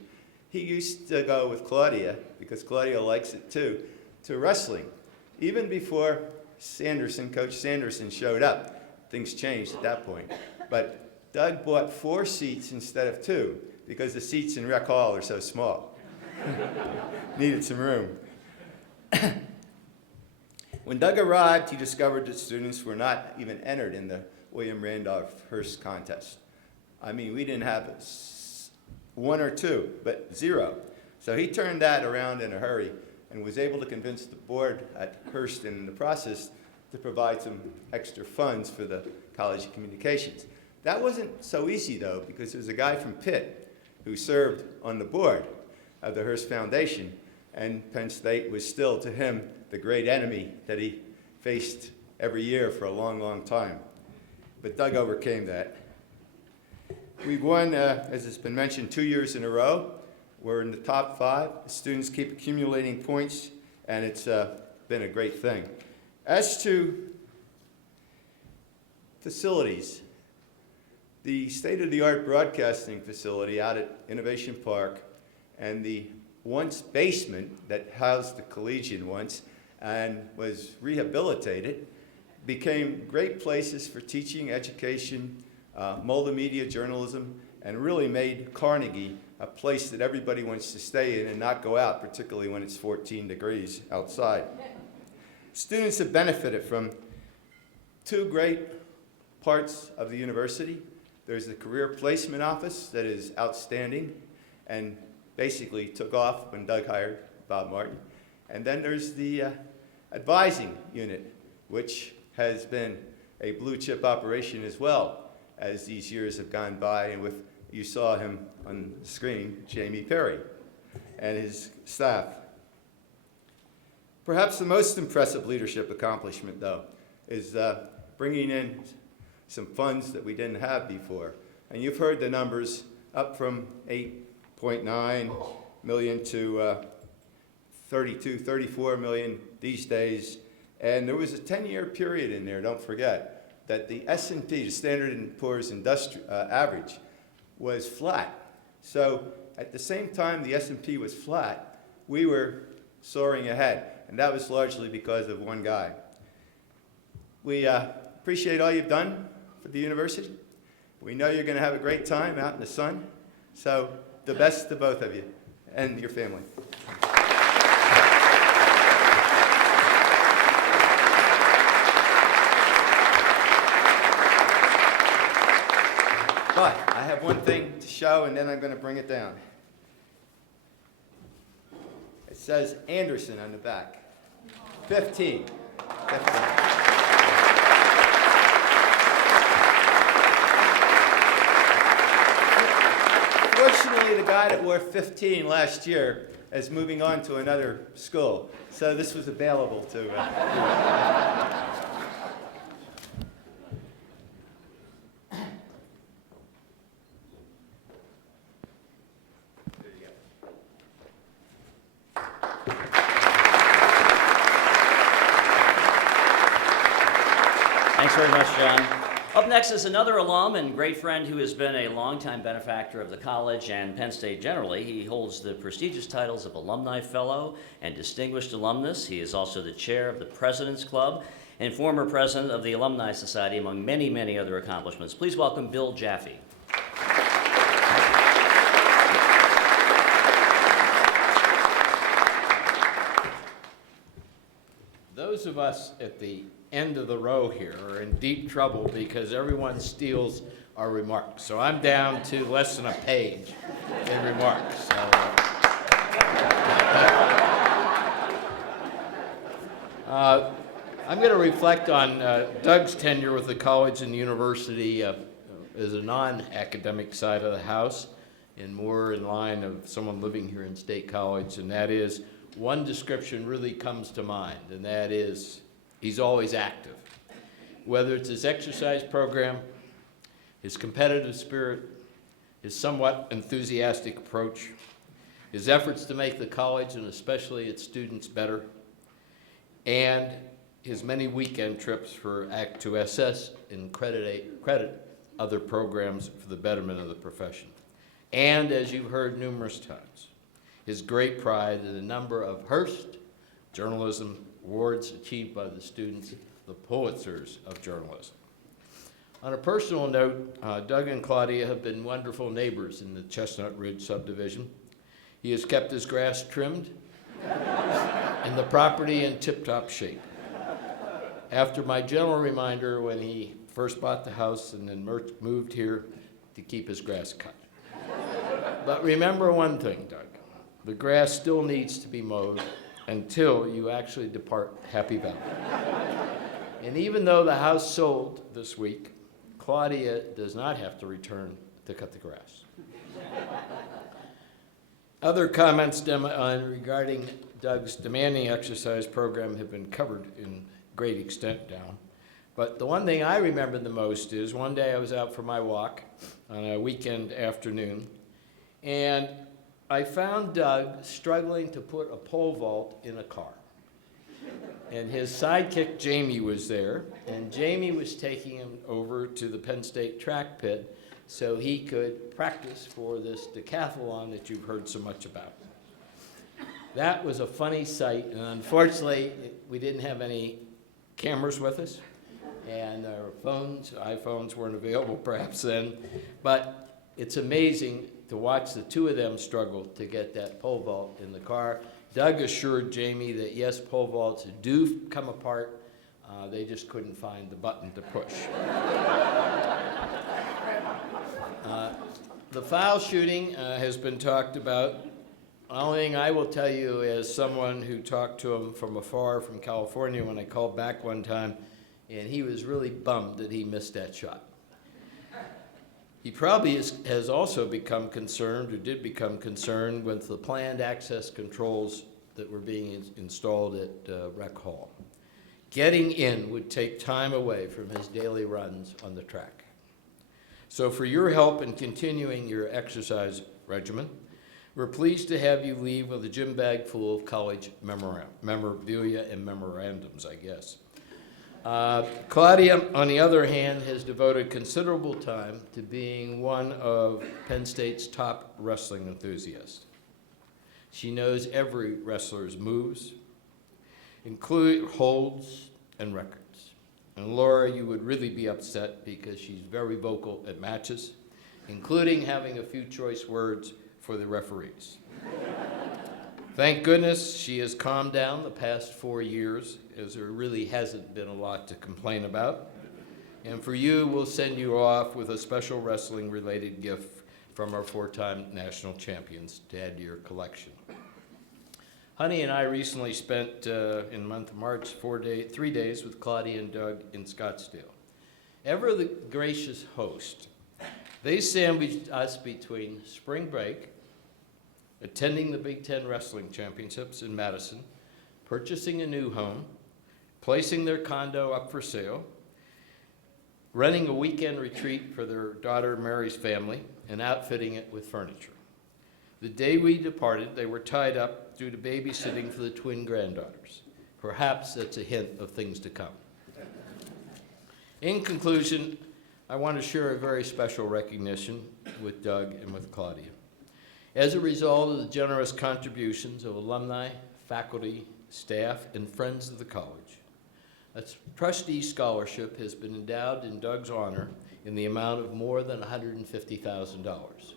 He used to go with Claudia, because Claudia likes it too, to wrestling. Even before Coach Sanderson showed up, things changed at that point. But Doug bought 4 seats instead of 2, because the seats in Rec Hall are so small. Needed some room. When Doug arrived, he discovered that students were not even entered in the William Randolph Hearst contest. I mean, we didn't have 1 or 2, but 0. So he turned that around in a hurry and was able to convince the board at Hearst and in the process to provide some extra funds for the College of Communications. That wasn't so easy, though, because there was a guy from Pitt who served on the board of the Hearst Foundation, and Penn State was still, to him, the great enemy that he faced every year for a long, long time. But Doug overcame that. We've won, as it's been mentioned, 2 years in a row. We're in the top 5. The students keep accumulating points, and it's been a great thing. As to facilities, the state-of-the-art broadcasting facility out at Innovation Park and the once basement that housed the Collegian once and was rehabilitated became great places for teaching, education, multimedia journalism, and really made Carnegie a place that everybody wants to stay in and not go out, particularly when it's 14 degrees outside. Students have benefited from 2 great parts of the university. There's the Career Placement Office that is outstanding and basically took off when Doug hired Bob Martin. And then there's the Advising Unit, which has been a blue chip operation as well as these years have gone by, and with, you saw him on the screen, Jamie Perry and his staff. Perhaps the most impressive leadership accomplishment, though, is bringing in some funds that we didn't have before. And you've heard the numbers, up from 8.9 million to 32, 34 million these days. And there was a 10-year period in there, don't forget, that the S&P, the Standard & Poor's average, was flat. So at the same time the S&P was flat, we were soaring ahead. And that was largely because of one guy. We appreciate all you've done for the university. We know you're going to have a great time out in the sun. So the best to both of you and your family. But I have one thing to show, and then I'm going to bring it down. It says Anderson on the back. 15. 15. Fortunately, the guy that wore 15 last year is moving on to another school, so this was available to. Thanks very much, John. Up next is another alum and great friend who has been a longtime benefactor of the college and Penn State generally. He holds the prestigious titles of Alumni Fellow and Distinguished Alumnus. He is also the chair of the President's Club and former president of the Alumni Society, among many, many other accomplishments. Please welcome Bill Jaffe. Those of us at the end of the row here are in deep trouble because everyone steals our remarks. So I'm down to less than a page in remarks. So, I'm going to reflect on Doug's tenure with the college and the university as a non-academic side of the house, and more in line of someone living here in State College, and that is, one description really comes to mind, and that is he's always active. Whether it's his exercise program, his competitive spirit, his somewhat enthusiastic approach, his efforts to make the college and especially its students better, and his many weekend trips for Act 2SS and credit other programs for the betterment of the profession. And as you've heard numerous times, his great pride in the number of Hearst journalism awards achieved by the students, the Pulitzers of journalism. On a personal note, Doug and Claudia have been wonderful neighbors in the Chestnut Ridge subdivision. He has kept his grass trimmed and the property in tip-top shape. After my gentle reminder when he first bought the house and then moved here to keep his grass cut. But remember one thing, Doug. The grass still needs to be mowed, until you actually depart Happy Valley. And even though the house sold this week, Claudia does not have to return to cut the grass. Other comments regarding Doug's demanding exercise program have been covered in great extent down. But the one thing I remember the most is one day I was out for my walk on a weekend afternoon, and I found Doug struggling to put a pole vault in a car. And his sidekick, Jamie, was there, and Jamie was taking him over to the Penn State track pit so he could practice for this decathlon that you've heard so much about. That was a funny sight, and unfortunately, we didn't have any cameras with us, and our iPhones weren't available perhaps then, but it's amazing to watch the two of them struggle to get that pole vault in the car. Doug assured Jamie that yes, pole vaults do come apart, they just couldn't find the button to push. The foul shooting has been talked about. The only thing I will tell you as someone who talked to him from afar from California when I called back one time, and he was really bummed that he missed that shot. He probably has also become concerned, or did become concerned, with the planned access controls that were being installed at Rec Hall. Getting in would take time away from his daily runs on the track. So for your help in continuing your exercise regimen, we're pleased to have you leave with a gym bag full of college memorabilia and memorandums, I guess. Claudia, on the other hand, has devoted considerable time to being one of Penn State's top wrestling enthusiasts. She knows every wrestler's moves, including holds and records. And Laura, you would really be upset because she's very vocal at matches, including having a few choice words for the referees. Thank goodness she has calmed down the past 4 years, as there really hasn't been a lot to complain about. And for you, we'll send you off with a special wrestling-related gift from our 4-time national champions to add to your collection. Honey and I recently spent, in the month of March, 3 days with Claudia and Doug in Scottsdale. Ever the gracious host, they sandwiched us between spring break, attending the Big Ten Wrestling Championships in Madison, purchasing a new home, placing their condo up for sale, renting a weekend retreat for their daughter Mary's family, and outfitting it with furniture. The day we departed, they were tied up due to babysitting for the twin granddaughters. Perhaps that's a hint of things to come. In conclusion, I want to share a very special recognition with Doug and with Claudia. As a result of the generous contributions of alumni, faculty, staff, and friends of the college, a trustee scholarship has been endowed in Doug's honor in the amount of more than $150,000.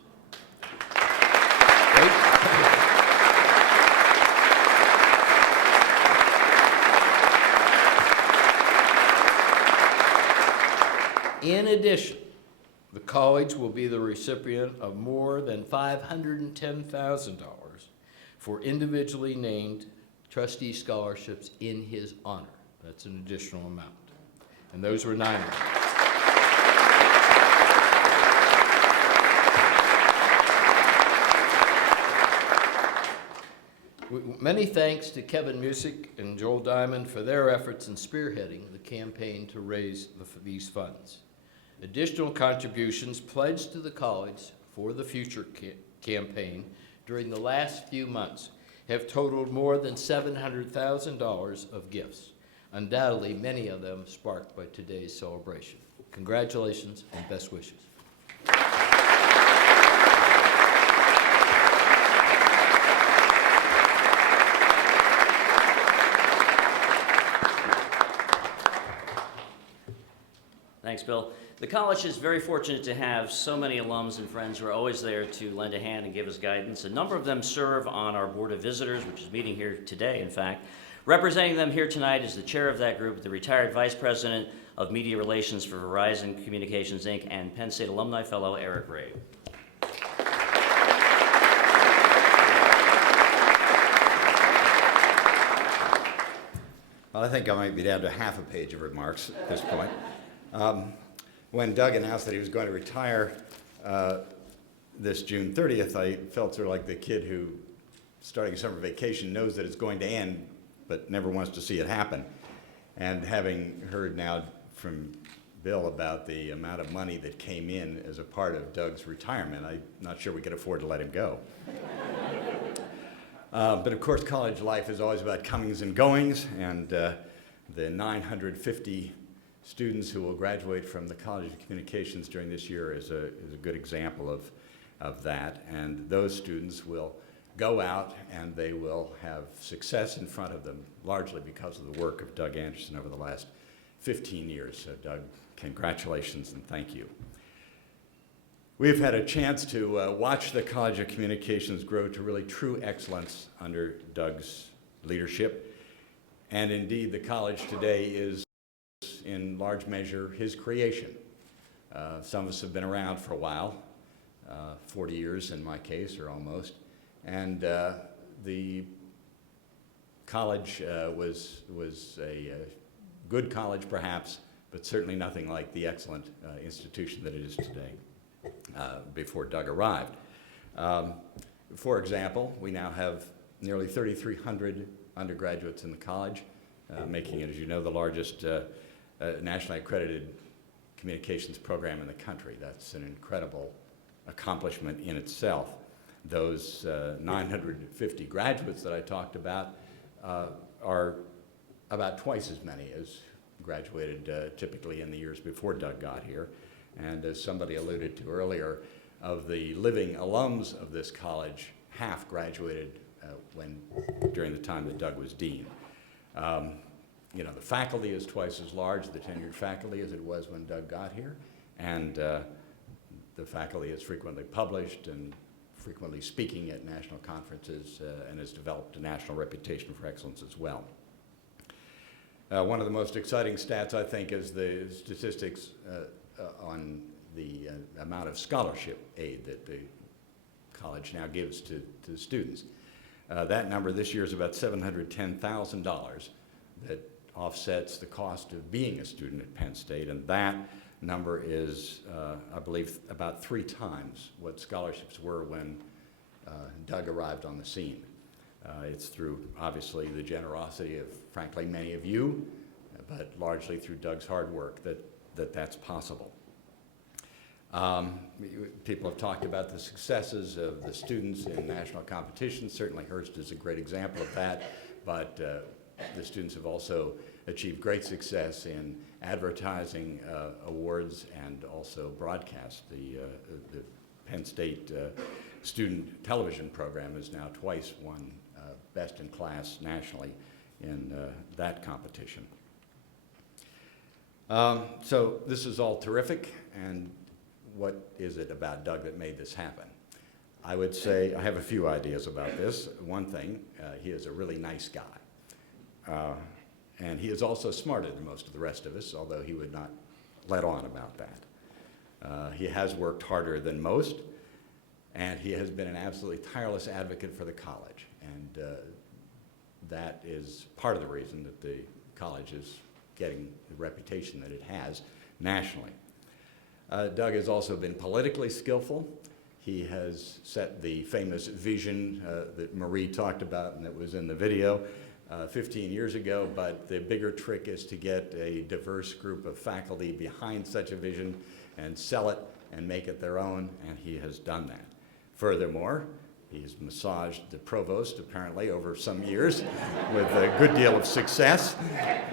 In addition, the college will be the recipient of more than $510,000 for individually named trustee scholarships in his honor. That's an additional amount. And those were 9 of them. Many thanks to Kevin Musick and Joel Diamond for their efforts in spearheading the campaign to raise these funds. Additional contributions pledged to the college for the future campaign during the last few months have totaled more than $700,000 of gifts, undoubtedly many of them sparked by today's celebration. Congratulations and best wishes. Thanks, Bill. The college is very fortunate to have so many alums and friends who are always there to lend a hand and give us guidance. A number of them serve on our Board of Visitors, which is meeting here today, in fact. Representing them here tonight is the chair of that group, the retired Vice President of Media Relations for Verizon Communications, Inc., and Penn State Alumni Fellow Eric Ray. Well, I think I might be down to half a page of remarks at this point. When Doug announced that he was going to retire this June 30th, I felt sort of like the kid who, starting summer vacation, knows that it's going to end, but never wants to see it happen. And having heard now from Bill about the amount of money that came in as a part of Doug's retirement, I'm not sure we could afford to let him go. But of course, college life is always about comings and goings, and the 950 students who will graduate from the College of Communications during this year is a good example of that. And those students will go out and they will have success in front of them, largely because of the work of Doug Anderson over the last 15 years. So Doug, congratulations and thank you. We've had a chance to watch the College of Communications grow to really true excellence under Doug's leadership. And indeed, the college today is in large measure his creation. Some of us have been around for a while, 40 years in my case, or almost. And the college was a good college perhaps, but certainly nothing like the excellent institution that it is today before Doug arrived. For example, we now have nearly 3,300 undergraduates in the college, making it, as you know, the largest nationally accredited communications program in the country. That's an incredible accomplishment in itself. Those 950 graduates that I talked about are about twice as many as graduated typically in the years before Doug got here. And as somebody alluded to earlier, of the living alums of this college, half graduated during the time that Doug was dean. You know, the faculty is twice as large, the tenured faculty, as it was when Doug got here. And the faculty is frequently published and frequently speaking at national conferences and has developed a national reputation for excellence as well. One of the most exciting stats, I think, is the statistics on the amount of scholarship aid that the college now gives to the students. That number this year is about $710,000 that offsets the cost of being a student at Penn State, and that number is, I believe, about 3 times what scholarships were when Doug arrived on the scene. It's through, obviously, the generosity of, frankly, many of you, but largely through Doug's hard work that's possible. People have talked about the successes of the students in national competitions. Certainly Hearst is a great example of that, but the students have also achieved great success in advertising awards and also broadcast. The Penn State student television program has now twice won best in class nationally in that competition. So this is all terrific, and what is it about Doug that made this happen? I would say I have a few ideas about this. One thing, he is a really nice guy. And he is also smarter than most of the rest of us, although he would not let on about that. He has worked harder than most, and he has been an absolutely tireless advocate for the college. And that is part of the reason that the college is getting the reputation that it has nationally. Doug has also been politically skillful. He has set the famous vision that Marie talked about and that was in the video 15 years ago, but the bigger trick is to get a diverse group of faculty behind such a vision and sell it and make it their own, and he has done that. Furthermore, he's massaged the provost, apparently, over some years with a good deal of success,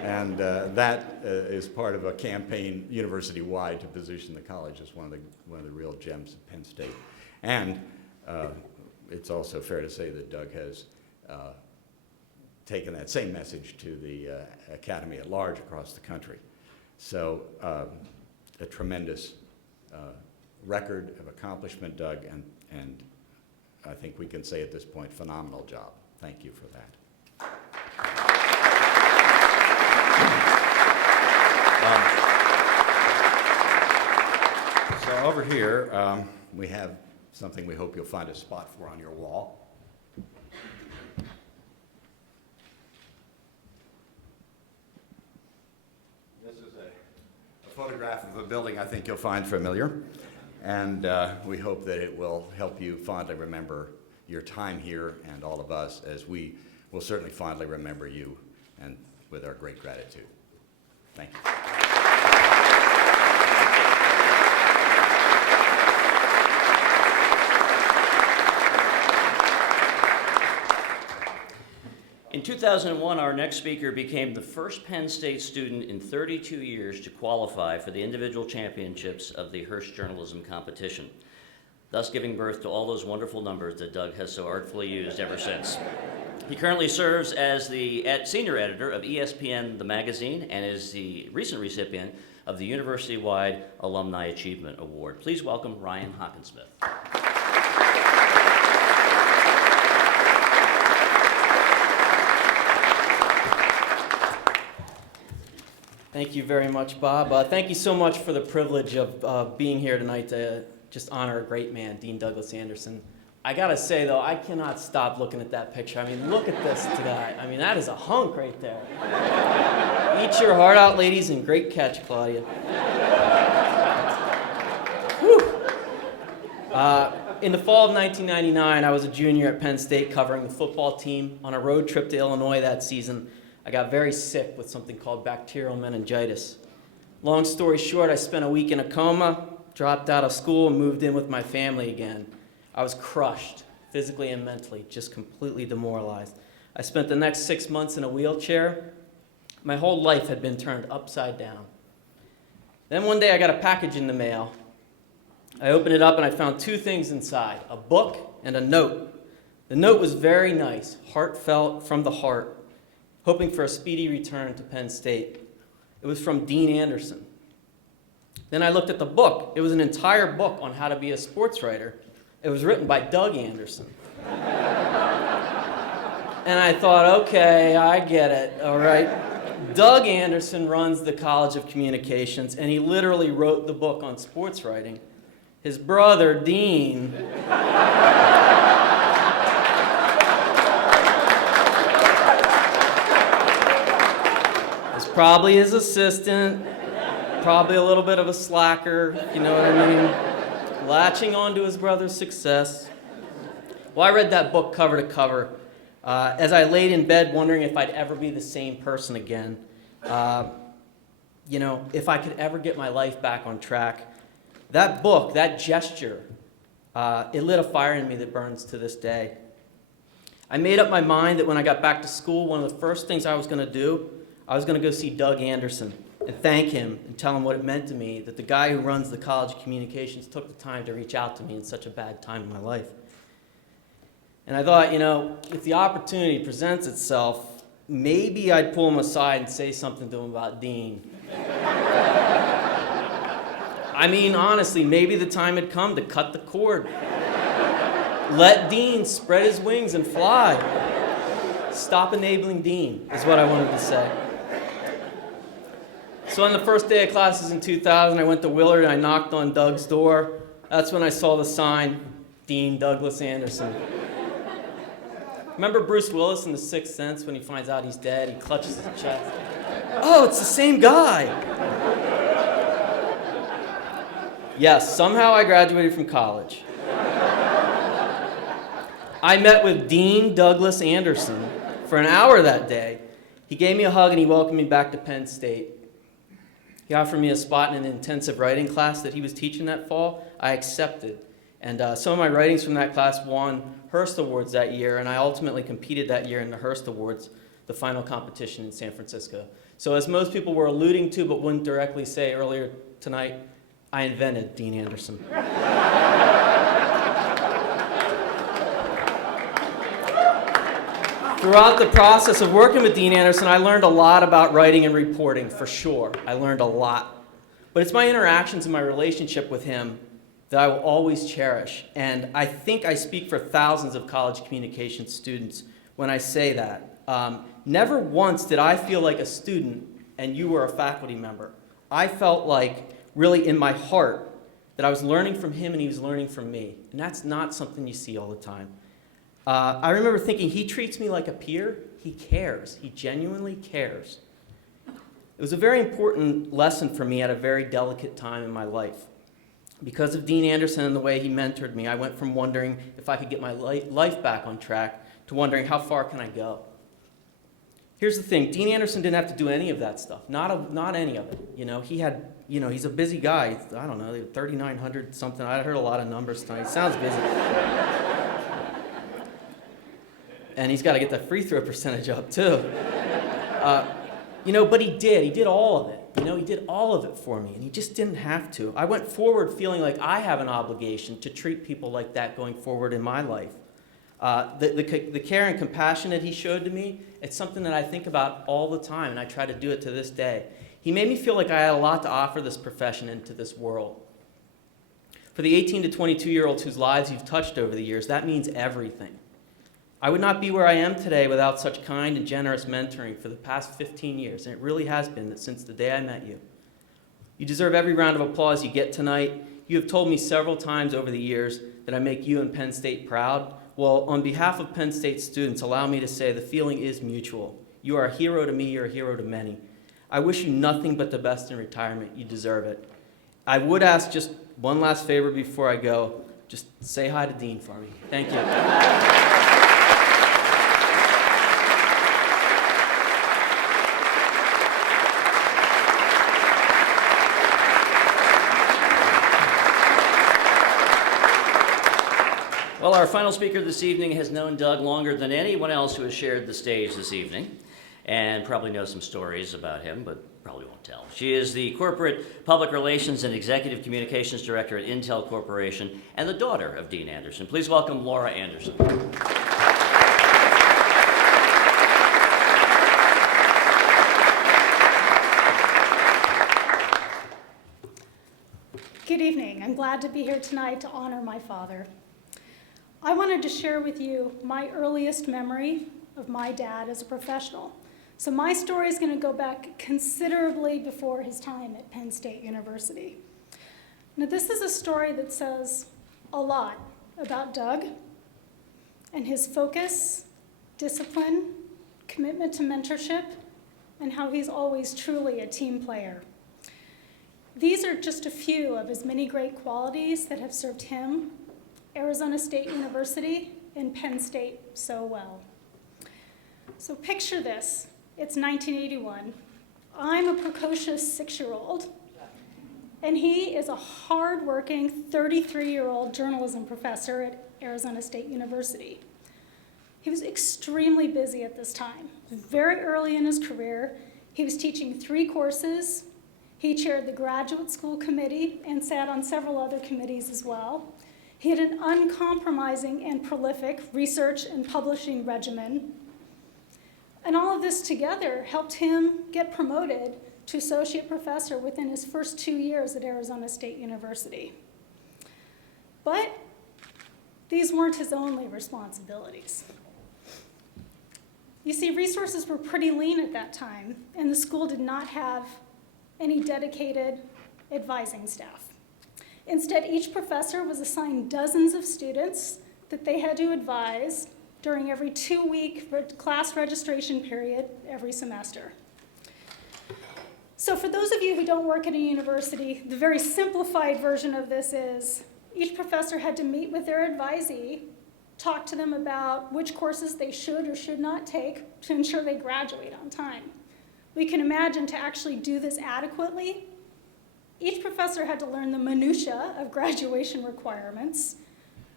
and that is part of a campaign university-wide to position the college as one of the real gems of Penn State. And it's also fair to say that Doug has taken that same message to the academy at large across the country. So a tremendous record of accomplishment, Doug, and I think we can say at this point, phenomenal job. Thank you for that. So over here, we have something we hope you'll find a spot for on your wall. photograph of a building I think you'll find familiar, and we hope that it will help you fondly remember your time here and all of us, as we will certainly fondly remember you, and with our great gratitude. Thank you. In 2001, our next speaker became the first Penn State student in 32 years to qualify for the individual championships of the Hearst journalism competition, thus giving birth to all those wonderful numbers that Doug has so artfully used ever since. He currently serves as the senior editor of ESPN, the magazine, and is the recent recipient of the university-wide Alumni Achievement Award. Please welcome Ryan Hockensmith. Thank you very much, Bob. Thank you so much for the privilege of being here tonight to just honor a great man, Dean Douglas Anderson. I gotta say, though, I cannot stop looking at that picture. I mean, look at this guy. I mean, that is a hunk right there. Eat your heart out, ladies, and great catch, Claudia. Whew. In the fall of 1999, I was a junior at Penn State covering the football team. On a road trip to Illinois that season, I got very sick with something called bacterial meningitis. Long story short, I spent a week in a coma, dropped out of school, and moved in with my family again. I was crushed, physically and mentally, just completely demoralized. I spent the next 6 months in a wheelchair. My whole life had been turned upside down. Then one day I got a package in the mail. I opened it up and I found two things inside, a book and a note. The note was very nice, heartfelt, from the heart, hoping for a speedy return to Penn State. It was from Dean Anderson. Then I looked at the book. It was an entire book on how to be a sports writer. It was written by Doug Anderson. And I thought, okay, I get it, all right? Doug Anderson runs the College of Communications, and he literally wrote the book on sports writing. His brother, Dean, probably his assistant, probably a little bit of a slacker, you know what I mean? Latching onto his brother's success. Well, I read that book cover to cover as I laid in bed wondering if I'd ever be the same person again. You know, if I could ever get my life back on track. That book, that gesture, it lit a fire in me that burns to this day. I made up my mind that when I got back to school, one of the first things I was going to do, I was going to go see Doug Anderson and thank him and tell him what it meant to me that the guy who runs the College of Communications took the time to reach out to me in such a bad time in my life. And I thought, you know, if the opportunity presents itself, maybe I'd pull him aside and say something to him about Dean. I mean, honestly, maybe the time had come to cut the cord. Let Dean spread his wings and fly. Stop enabling Dean is what I wanted to say. So on the first day of classes in 2000, I went to Willard and I knocked on Doug's door. That's when I saw the sign, Dean Douglas Anderson. Remember Bruce Willis in The Sixth Sense when he finds out he's dead? He clutches his chest. Oh, it's the same guy. Yes, somehow I graduated from college. I met with Dean Douglas Anderson for an hour that day. He gave me a hug and he welcomed me back to Penn State. He offered me a spot in an intensive writing class that he was teaching that fall. I accepted. And some of my writings from that class won Hearst Awards that year, and I ultimately competed that year in the Hearst Awards, the final competition in San Francisco. So as most people were alluding to but wouldn't directly say earlier tonight, I invented Dean Anderson. Throughout the process of working with Dean Anderson, I learned a lot about writing and reporting, for sure. I learned a lot. But it's my interactions and my relationship with him that I will always cherish. And I think I speak for thousands of college communications students when I say that. Never once did I feel like a student and you were a faculty member. I felt like, really in my heart, that I was learning from him and he was learning from me. And that's not something you see all the time. I remember thinking, he treats me like a peer. He cares. He genuinely cares. It was a very important lesson for me at a very delicate time in my life. Because of Dean Anderson and the way he mentored me, I went from wondering if I could get my life back on track to wondering how far can I go. Here's the thing, Dean Anderson didn't have to do any of that stuff, not any of it. He's a busy guy. I don't know, 3,900 something. I heard a lot of numbers tonight. He sounds busy. And he's got to get that free throw percentage up too. But he did all of it. He did all of it for me, and he just didn't have to. I went forward feeling like I have an obligation to treat people like that going forward in my life. The care and compassion that he showed to me, it's something that I think about all the time, and I try to do it to this day. He made me feel like I had a lot to offer this profession and to this world. For the 18 to 22-year-olds whose lives you've touched over the years, that means everything. I would not be where I am today without such kind and generous mentoring for the past 15 years, and it really has been since the day I met you. You deserve every round of applause you get tonight. You have told me several times over the years that I make you and Penn State proud. Well, on behalf of Penn State students, allow me to say the feeling is mutual. You are a hero to me, you're a hero to many. I wish you nothing but the best in retirement. You deserve it. I would ask just one last favor before I go. Just say hi to Dean for me. Thank you. Well, our final speaker this evening has known Doug longer than anyone else who has shared the stage this evening, and probably knows some stories about him, but probably won't tell. She is the Corporate Public Relations and Executive Communications Director at Intel Corporation and the daughter of Dean Anderson. Please welcome Laura Anderson. Good evening. I'm glad to be here tonight to honor my father. I wanted to share with you my earliest memory of my dad as a professional. So my story is going to go back considerably before his time at Penn State University. Now, this is a story that says a lot about Doug and his focus, discipline, commitment to mentorship, and how he's always truly a team player. These are just a few of his many great qualities that have served him, Arizona State University, and Penn State so well. So picture this. It's 1981. I'm a precocious 6-year-old, and he is a hard-working 33-year-old journalism professor at Arizona State University. He was extremely busy at this time. Very early in his career, he was teaching 3 courses. He chaired the graduate school committee and sat on several other committees as well. He had an uncompromising and prolific research and publishing regimen. And all of this together helped him get promoted to associate professor within his first 2 years at Arizona State University. But these weren't his only responsibilities. You see, resources were pretty lean at that time, and the school did not have any dedicated advising staff. Instead, each professor was assigned dozens of students that they had to advise during every 2-week class registration period every semester. So for those of you who don't work at a university, the very simplified version of this is each professor had to meet with their advisee, talk to them about which courses they should or should not take to ensure they graduate on time. We can imagine to actually do this adequately, each professor had to learn the minutiae of graduation requirements,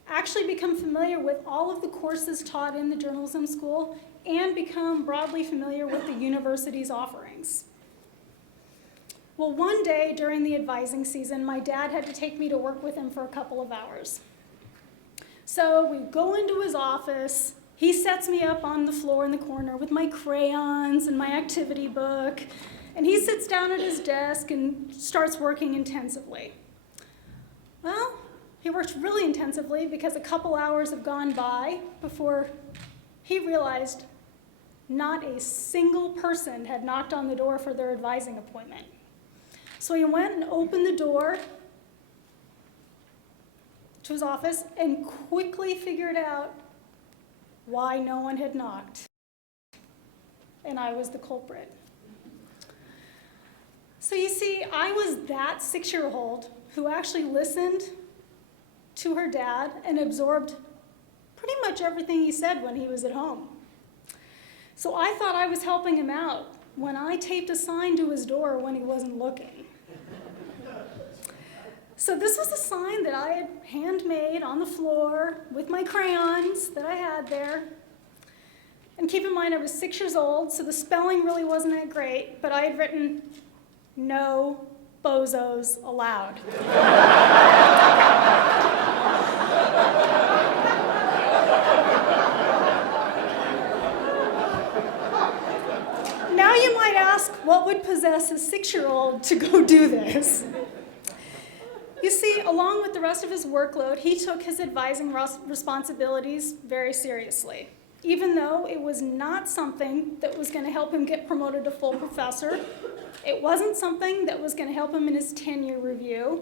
actually become familiar with all of the courses taught in the journalism school, and become broadly familiar with the university's offerings. Well, one day during the advising season, my dad had to take me to work with him for a couple of hours. So we go into his office. He sets me up on the floor in the corner with my crayons and my activity book. And he sits down at his desk and starts working intensively. Well, he worked really intensively because a couple hours have gone by before he realized not a single person had knocked on the door for their advising appointment. So he went and opened the door to his office and quickly figured out why no one had knocked. And I was the culprit. So you see, I was that 6-year-old who actually listened to her dad and absorbed pretty much everything he said when he was at home. So I thought I was helping him out when I taped a sign to his door when he wasn't looking. So this was a sign that I had handmade on the floor with my crayons that I had there. And keep in mind, I was 6 years old, so the spelling really wasn't that great, but I had written, "No bozos allowed." Now you might ask, what would possess a 6-year-old to go do this? You see, along with the rest of his workload, he took his advising responsibilities very seriously. Even though it was not something that was going to help him get promoted to full professor, it wasn't something that was going to help him in his tenure review,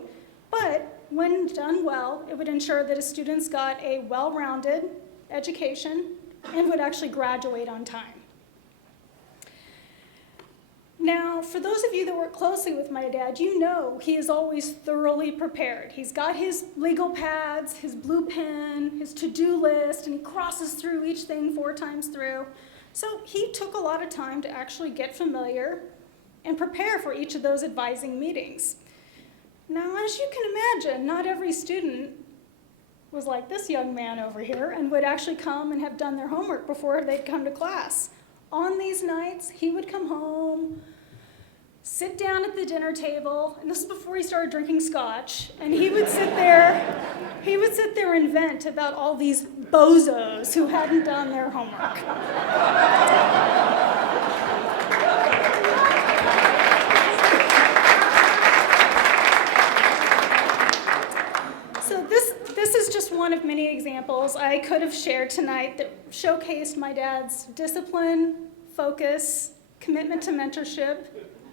but when done well, it would ensure that his students got a well-rounded education and would actually graduate on time. Now, for those of you that work closely with my dad, you know he is always thoroughly prepared. He's got his legal pads, his blue pen, his to-do list, and he crosses through each thing 4 times through. So he took a lot of time to actually get familiar and prepare for each of those advising meetings. Now, as you can imagine, not every student was like this young man over here and would actually come and have done their homework before they'd come to class. On these nights, he would come home, sit down at the dinner table, and this is before he started drinking Scotch, and he would sit there and vent about all these bozos who hadn't done their homework. So this is just one of many examples I could have shared tonight that showcased my dad's discipline, focus, commitment to mentorship,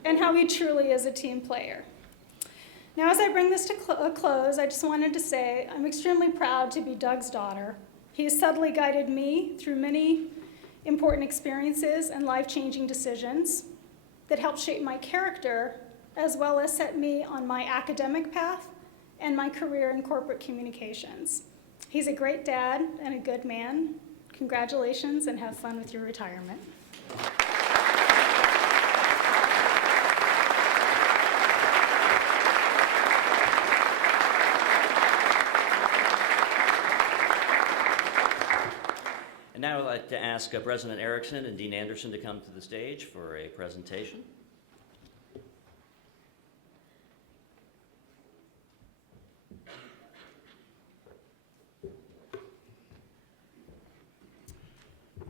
and how he truly is a team player. Now, as I bring this to a close, I just wanted to say I'm extremely proud to be Doug's daughter. He has subtly guided me through many important experiences and life-changing decisions that helped shape my character, as well as set me on my academic path and my career in corporate communications. He's a great dad and a good man. Congratulations, and have fun with your retirement. And now I'd like to ask President Erickson and Dean Anderson to come to the stage for a presentation.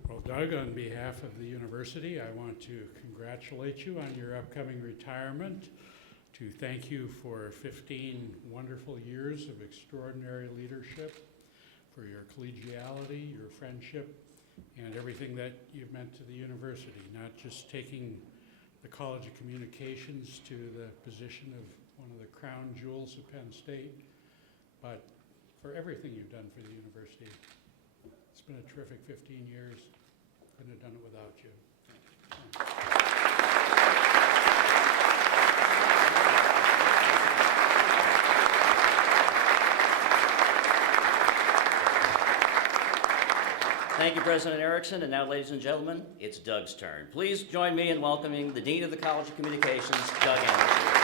Well, Doug, on behalf of the university, I want to congratulate you on your upcoming retirement, to thank you for 15 wonderful years of extraordinary leadership, for your collegiality, your friendship, and everything that you've meant to the university, not just taking the College of Communications to the position of one of the crown jewels of Penn State, but for everything you've done for the university. It's been a terrific 15 years. Couldn't have done it without you. Thank you, President Erickson. And now, ladies and gentlemen, it's Doug's turn. Please join me in welcoming the Dean of the College of Communications, Doug Anderson.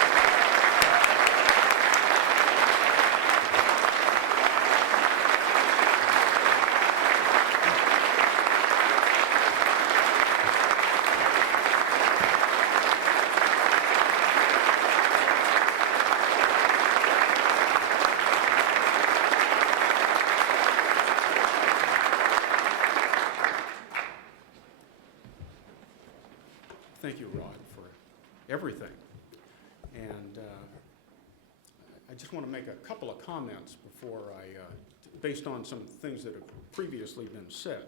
Thank you, Rod, for everything. And I just want to make a couple of comments before based on some things that have previously been said.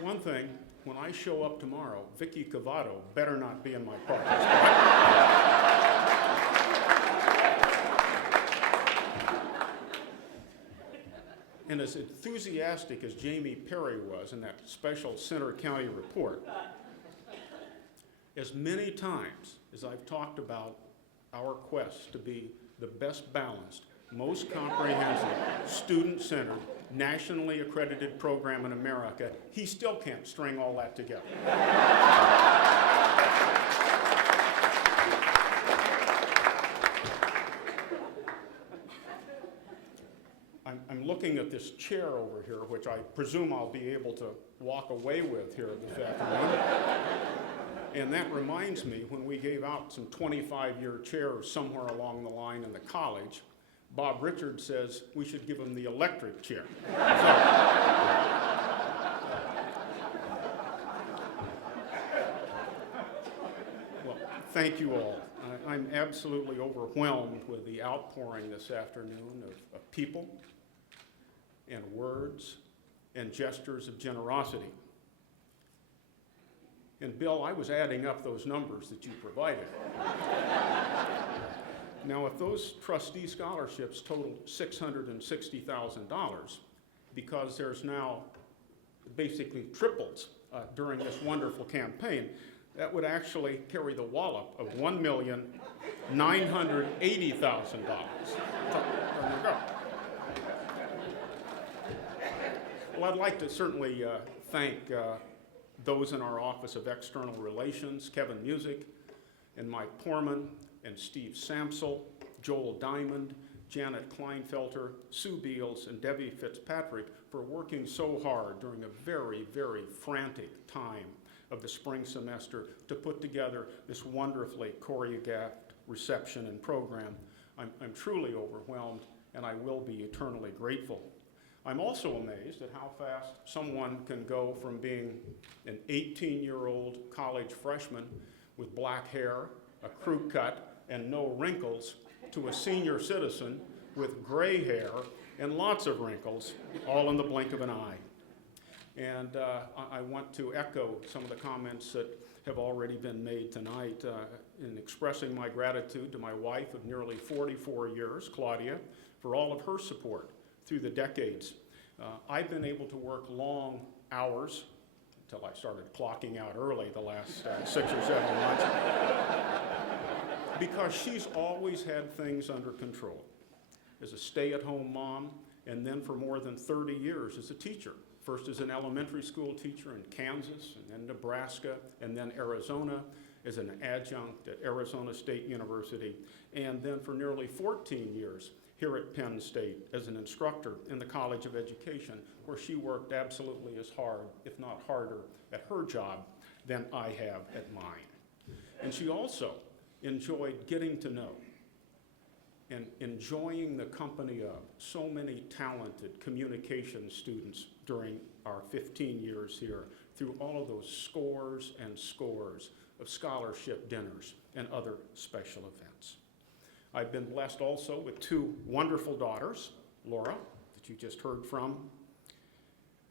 One thing, when I show up tomorrow, Vicky Cavato better not be in my parking spot. and as enthusiastic as Jamie Perry was in that special Center County report, as many times as I've talked about our quest to be the best balanced, most comprehensive, student-centered, nationally accredited program in America, he still can't string all that together. I'm looking at this chair over here, which I presume I'll be able to walk away with here this afternoon. And that reminds me, when we gave out some 25-year chairs somewhere along the line in the college, Bob Richards says we should give him the electric chair. Well, thank you all. I'm absolutely overwhelmed with the outpouring this afternoon of people and words and gestures of generosity. And Bill, I was adding up those numbers that you provided. Now, if those trustee scholarships totaled $660,000, because there's now basically triples during this wonderful campaign, that would actually carry the wallop of $1,980,000. There you go. Well, I'd like to certainly thank those in our Office of External Relations, Kevin Music, and Mike Porman, and Steve Samsel, Joel Diamond, Janet Kleinfelter, Sue Beals, and Debbie Fitzpatrick for working so hard during a very, very frantic time of the spring semester to put together this wonderfully choreographed reception and program. I'm truly overwhelmed, and I will be eternally grateful. I'm also amazed at how fast someone can go from being an 18-year-old college freshman with black hair, a crew cut, and no wrinkles, to a senior citizen with gray hair and lots of wrinkles, all in the blink of an eye. And I want to echo some of the comments that have already been made tonight in expressing my gratitude to my wife of nearly 44 years, Claudia, for all of her support through the decades. I've been able to work long hours until I started clocking out early the last 6 or 7 months, because she's always had things under control. As a stay-at-home mom, and then for more than 30 years as a teacher. First as an elementary school teacher in Kansas, and then Nebraska, and then Arizona, as an adjunct at Arizona State University, and then for nearly 14 years here at Penn State as an instructor in the College of Education, where she worked absolutely as hard, if not harder, at her job than I have at mine. And she also enjoyed getting to know and enjoying the company of so many talented communication students during our 15 years here, through all of those scores and scores of scholarship dinners and other special events. I've been blessed also with 2 wonderful daughters, Laura, that you just heard from.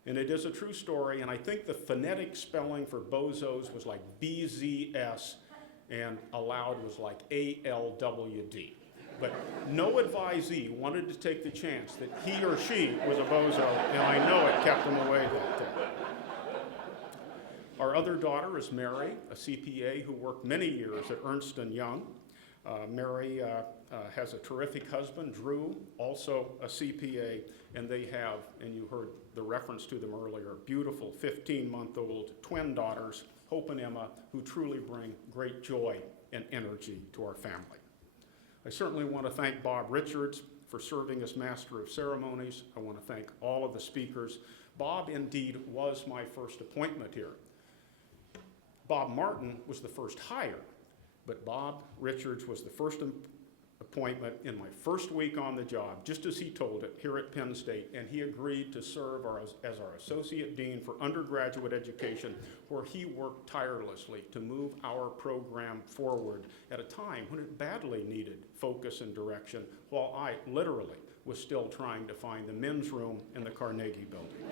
And it is a true story, and I think the phonetic spelling for bozos was like BZS, and aloud was like ALWD. But no advisee wanted to take the chance that he or she was a bozo, and I know it kept him away that day. Our other daughter is Mary, a CPA who worked many years at Ernst & Young. Mary has a terrific husband, Drew, also a CPA, and they have, and you heard the reference to them earlier, beautiful 15-month-old twin daughters, Hope and Emma, who truly bring great joy and energy to our family. I certainly want to thank Bob Richards for serving as Master of Ceremonies. I want to thank all of the speakers. Bob indeed was my first appointment here. Bob Martin was the first hire, but Bob Richards was the first appointment in my first week on the job, just as he told it, here at Penn State, and he agreed to serve as our Associate Dean for Undergraduate Education, where he worked tirelessly to move our program forward at a time when it badly needed focus and direction, while I literally was still trying to find the men's room in the Carnegie Building.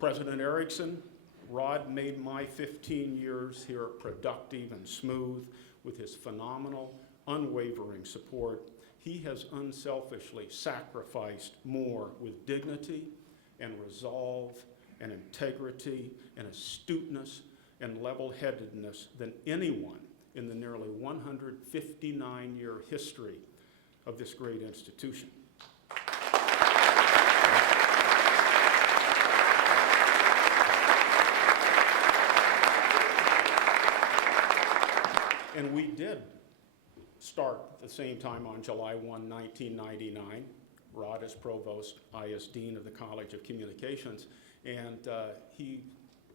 President Erickson, Rod made my 15 years here productive and smooth with his phenomenal unwavering support. He has unselfishly sacrificed more with dignity and resolve and integrity and astuteness and level-headedness than anyone in the nearly 159-year history of this great institution. And we did start at the same time on July 1, 1999. Rod as provost, I as dean of the College of Communications, and he,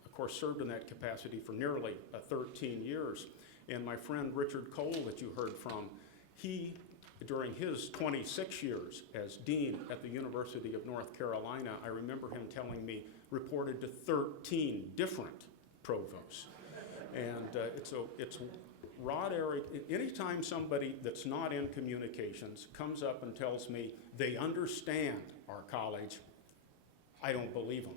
of course, served in that capacity for nearly 13 years. And my friend Richard Cole that you heard from, he, during his 26 years as dean at the University of North Carolina, I remember him telling me, reported to 13 different provosts. And it's Rod, Eric, anytime somebody that's not in communications comes up and tells me they understand our college, I don't believe them,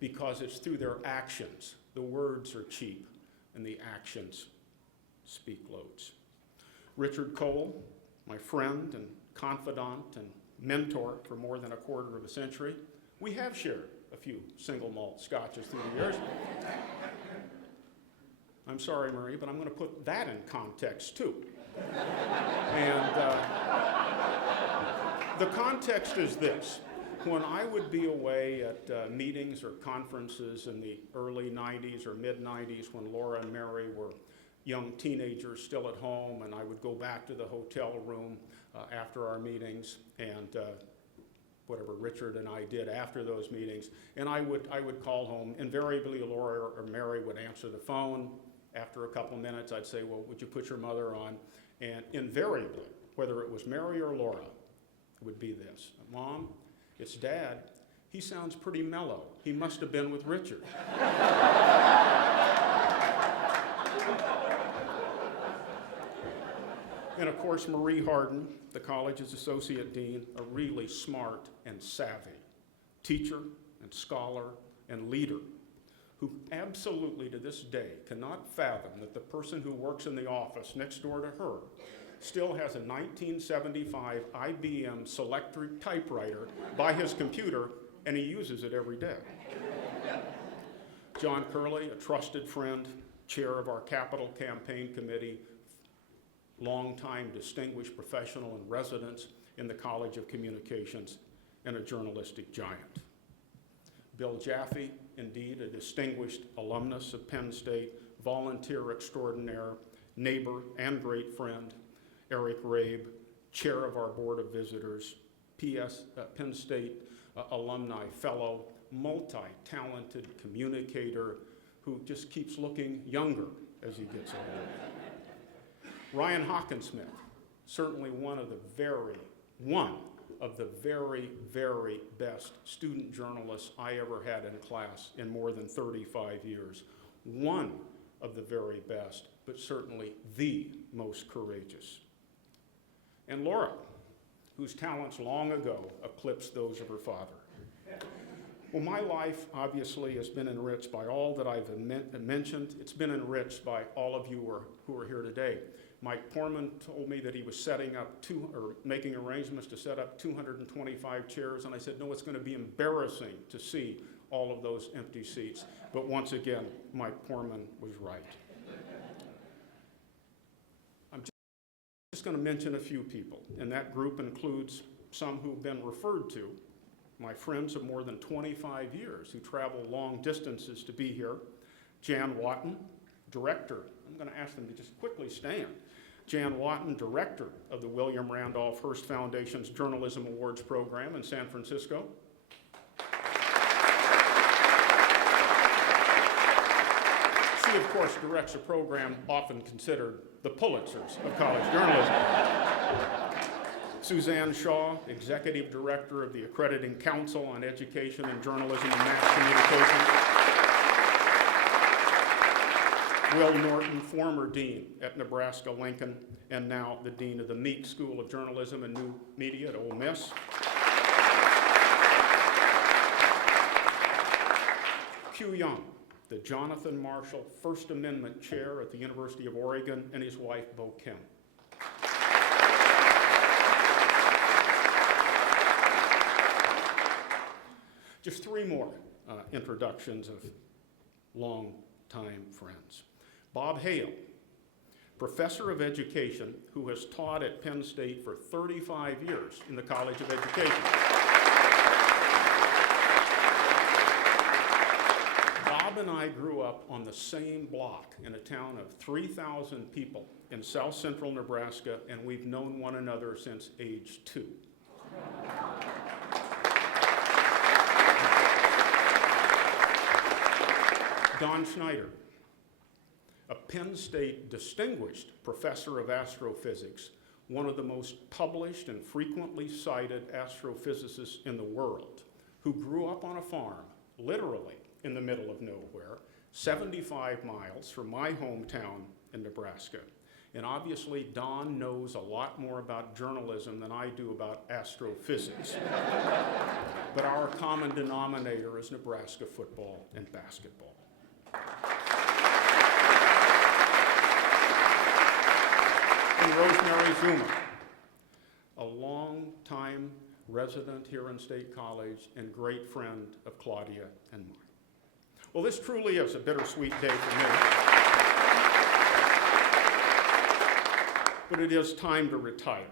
because it's through their actions. The words are cheap, and the actions speak loads. Richard Cole, my friend and confidant and mentor for more than a quarter of a century, we have shared a few single malt scotches through the years. I'm sorry, Marie, but I'm going to put that in context, too. And the context is this. When I would be away at meetings or conferences in the early 90s or mid-90s when Laura and Mary were young teenagers still at home, and I would go back to the hotel room after our meetings and whatever Richard and I did after those meetings, and I would call home. Invariably, Laura or Mary would answer the phone. After a couple minutes, I'd say, well, would you put your mother on? And invariably, whether it was Mary or Laura, it would be this. Mom, it's Dad. He sounds pretty mellow. He must have been with Richard. And of course, Marie Harden, the college's associate dean, a really smart and savvy teacher and scholar and leader, who absolutely to this day cannot fathom that the person who works in the office next door to her still has a 1975 IBM Selectric typewriter by his computer, and he uses it every day. John Curley, a trusted friend, chair of our capital campaign committee, longtime distinguished professional in residence in the College of Communications, and a journalistic giant. Bill Jaffe, indeed a distinguished alumnus of Penn State, volunteer extraordinaire, neighbor and great friend. Eric Rabe, chair of our Board of Visitors, Penn State alumni fellow, multi-talented communicator who just keeps looking younger as he gets older. Ryan Hawkinsmith, certainly one of the very, very best student journalists I ever had in class in more than 35 years. One of the very best, but certainly the most courageous. And Laura, whose talents long ago eclipsed those of her father. Well, my life obviously has been enriched by all that I've mentioned. It's been enriched by all of you who are here today. Mike Portman told me that he was making arrangements to set up 225 chairs, and I said, no, it's going to be embarrassing to see all of those empty seats. But once again, Mike Portman was right. I'm just going to mention a few people, and that group includes some who've been referred to, my friends of more than 25 years who travel long distances to be here. Jan Watton, director. I'm going to ask them to just quickly stand. Jan Watton, director of the William Randolph Hearst Foundation's Journalism Awards program in San Francisco. She, of course, directs a program often considered the Pulitzers of college journalism. Suzanne Shaw, executive director of the Accrediting Council on Education and Journalism and Mass Communication. Will Norton, former dean at Nebraska Lincoln, and now the dean of the Meek School of Journalism and New Media at Ole Miss. Q Young, the Jonathan Marshall First Amendment chair at the University of Oregon, and his wife, Bo Kim. Just three more introductions of long-time friends. Bob Hale, professor of education who has taught at Penn State for 35 years in the College of Education. Bob and I grew up on the same block in a town of 3,000 people in south central Nebraska, and we've known one another since age 2. Don Schneider, a Penn State distinguished professor of astrophysics, one of the most published and frequently cited astrophysicists in the world, who grew up on a farm, literally in the middle of nowhere, 75 miles from my hometown in Nebraska. And obviously, Don knows a lot more about journalism than I do about astrophysics. But our common denominator is Nebraska football and basketball. And Rosemary Zuma, a long-time resident here in State College and great friend of Claudia and mine. Well, this truly is a bittersweet day for me. But it is time to retire.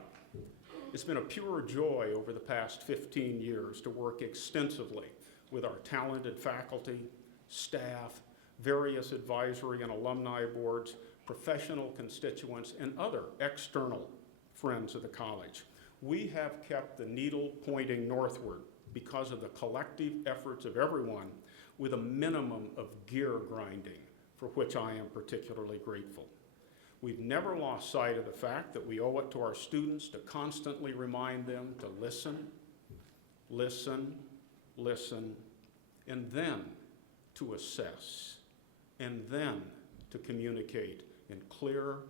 It's been a pure joy over the past 15 years to work extensively with our talented faculty, staff, various advisory and alumni boards, professional constituents, and other external friends of the college. We have kept the needle pointing northward because of the collective efforts of everyone, with a minimum of gear grinding, for which I am particularly grateful. We've never lost sight of the fact that we owe it to our students to constantly remind them to listen, listen, listen, and then to assess, and then to communicate in clear,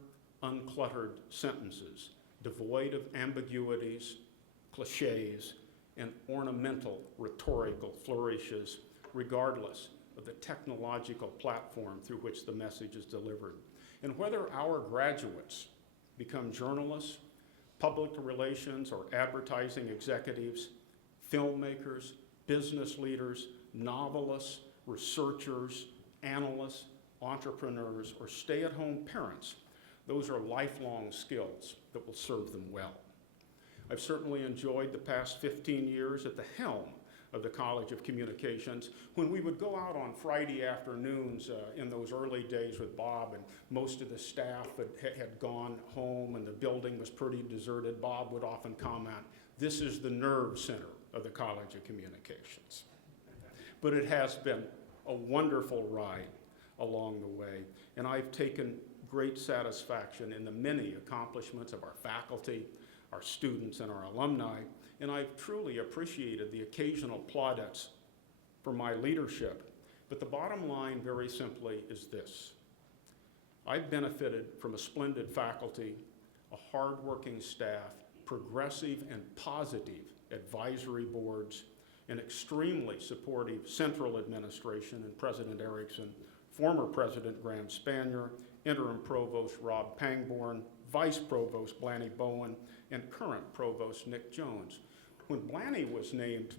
uncluttered sentences, devoid of ambiguities, cliches, and ornamental rhetorical flourishes, regardless of the technological platform through which the message is delivered. And whether our graduates become journalists, public relations or advertising executives, filmmakers, business leaders, novelists, researchers, analysts, entrepreneurs, or stay-at-home parents, those are lifelong skills that will serve them well. I've certainly enjoyed the past 15 years at the helm of the College of Communications, when we would go out on Friday afternoons in those early days with Bob, and most of the staff had gone home and the building was pretty deserted. Bob would often comment, "This is the nerve center of the College of Communications." But it has been a wonderful ride along the way, and I've taken great satisfaction in the many accomplishments of our faculty, our students, and our alumni, and I've truly appreciated the occasional plaudits for my leadership. But the bottom line, very simply, is this. I've benefited from a splendid faculty, a hardworking staff, progressive and positive advisory boards, an extremely supportive central administration and President Erickson, former President Graham Spanier, interim provost Rob Pangborn, vice provost Blanny Bowen, and current provost Nick Jones. When Blanny was named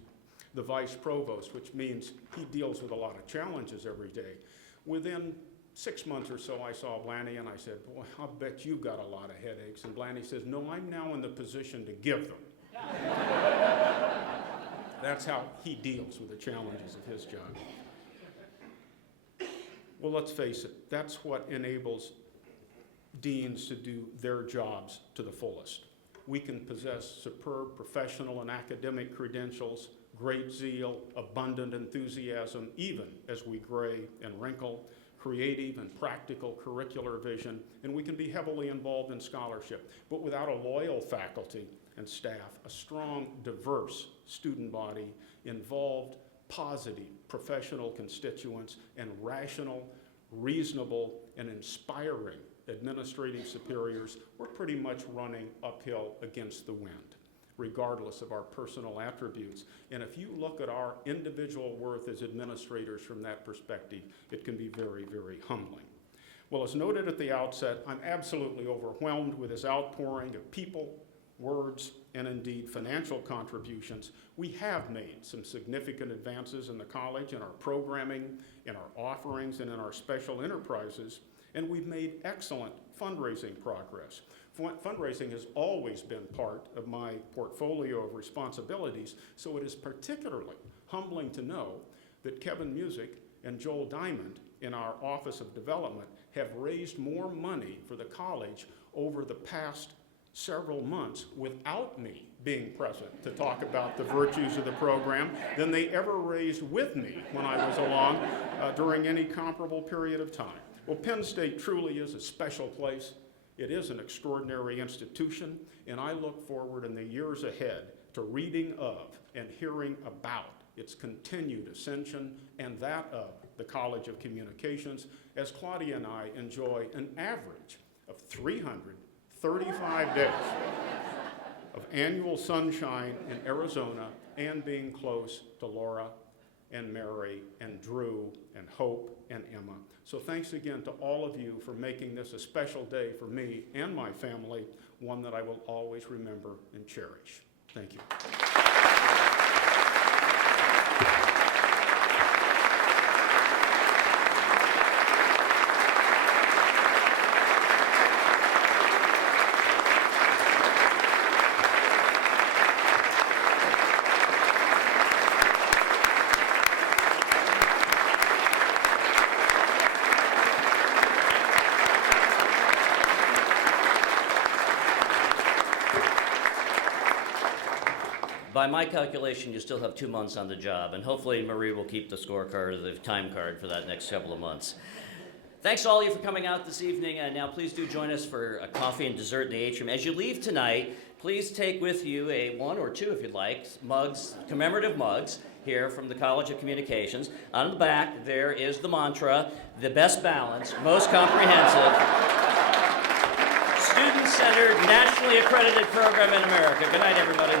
the vice provost, which means he deals with a lot of challenges every day, within 6 months or so I saw Blanny and I said, "Boy, I'll bet you've got a lot of headaches." And Blanny says, "No, I'm now in the position to give them." That's how he deals with the challenges of his job. Well, let's face it, that's what enables deans to do their jobs to the fullest. We can possess superb professional and academic credentials, great zeal, abundant enthusiasm, even as we gray and wrinkle, creative and practical curricular vision, and we can be heavily involved in scholarship. But without a loyal faculty and staff, a strong, diverse student body, involved, positive professional constituents, and rational, reasonable, and inspiring administrative superiors, we're pretty much running uphill against the wind, regardless of our personal attributes. And if you look at our individual worth as administrators from that perspective, it can be very, very humbling. Well, as noted at the outset, I'm absolutely overwhelmed with this outpouring of people, words, and indeed financial contributions, we have made some significant advances in the college, in our programming, in our offerings, and in our special enterprises, and we've made excellent fundraising progress. Fundraising has always been part of my portfolio of responsibilities, so it is particularly humbling to know that Kevin Music and Joel Diamond in our Office of Development have raised more money for the college over the past several months without me being present to talk about the virtues of the program than they ever raised with me when I was along during any comparable period of time. Well, Penn State truly is a special place. It is an extraordinary institution, and I look forward in the years ahead to reading of and hearing about its continued ascension and that of the College of Communications, as Claudia and I enjoy an average of 335 days of annual sunshine in Arizona and being close to Laura and Mary and Drew and Hope and Emma. So thanks again to all of you for making this a special day for me and my family, one that I will always remember and cherish. Thank you. By my calculation, you still have 2 months on the job, and hopefully Marie will keep the scorecard, the time card for that next couple of months. Thanks to all of you for coming out this evening, and now please do join us for a coffee and dessert in the Atrium. As you leave tonight, please take with you one or two, if you'd like, mugs, commemorative mugs here from the College of Communications. On the back, there is the mantra, the best balanced, most comprehensive, student-centered, nationally accredited program in America. Good night, everybody.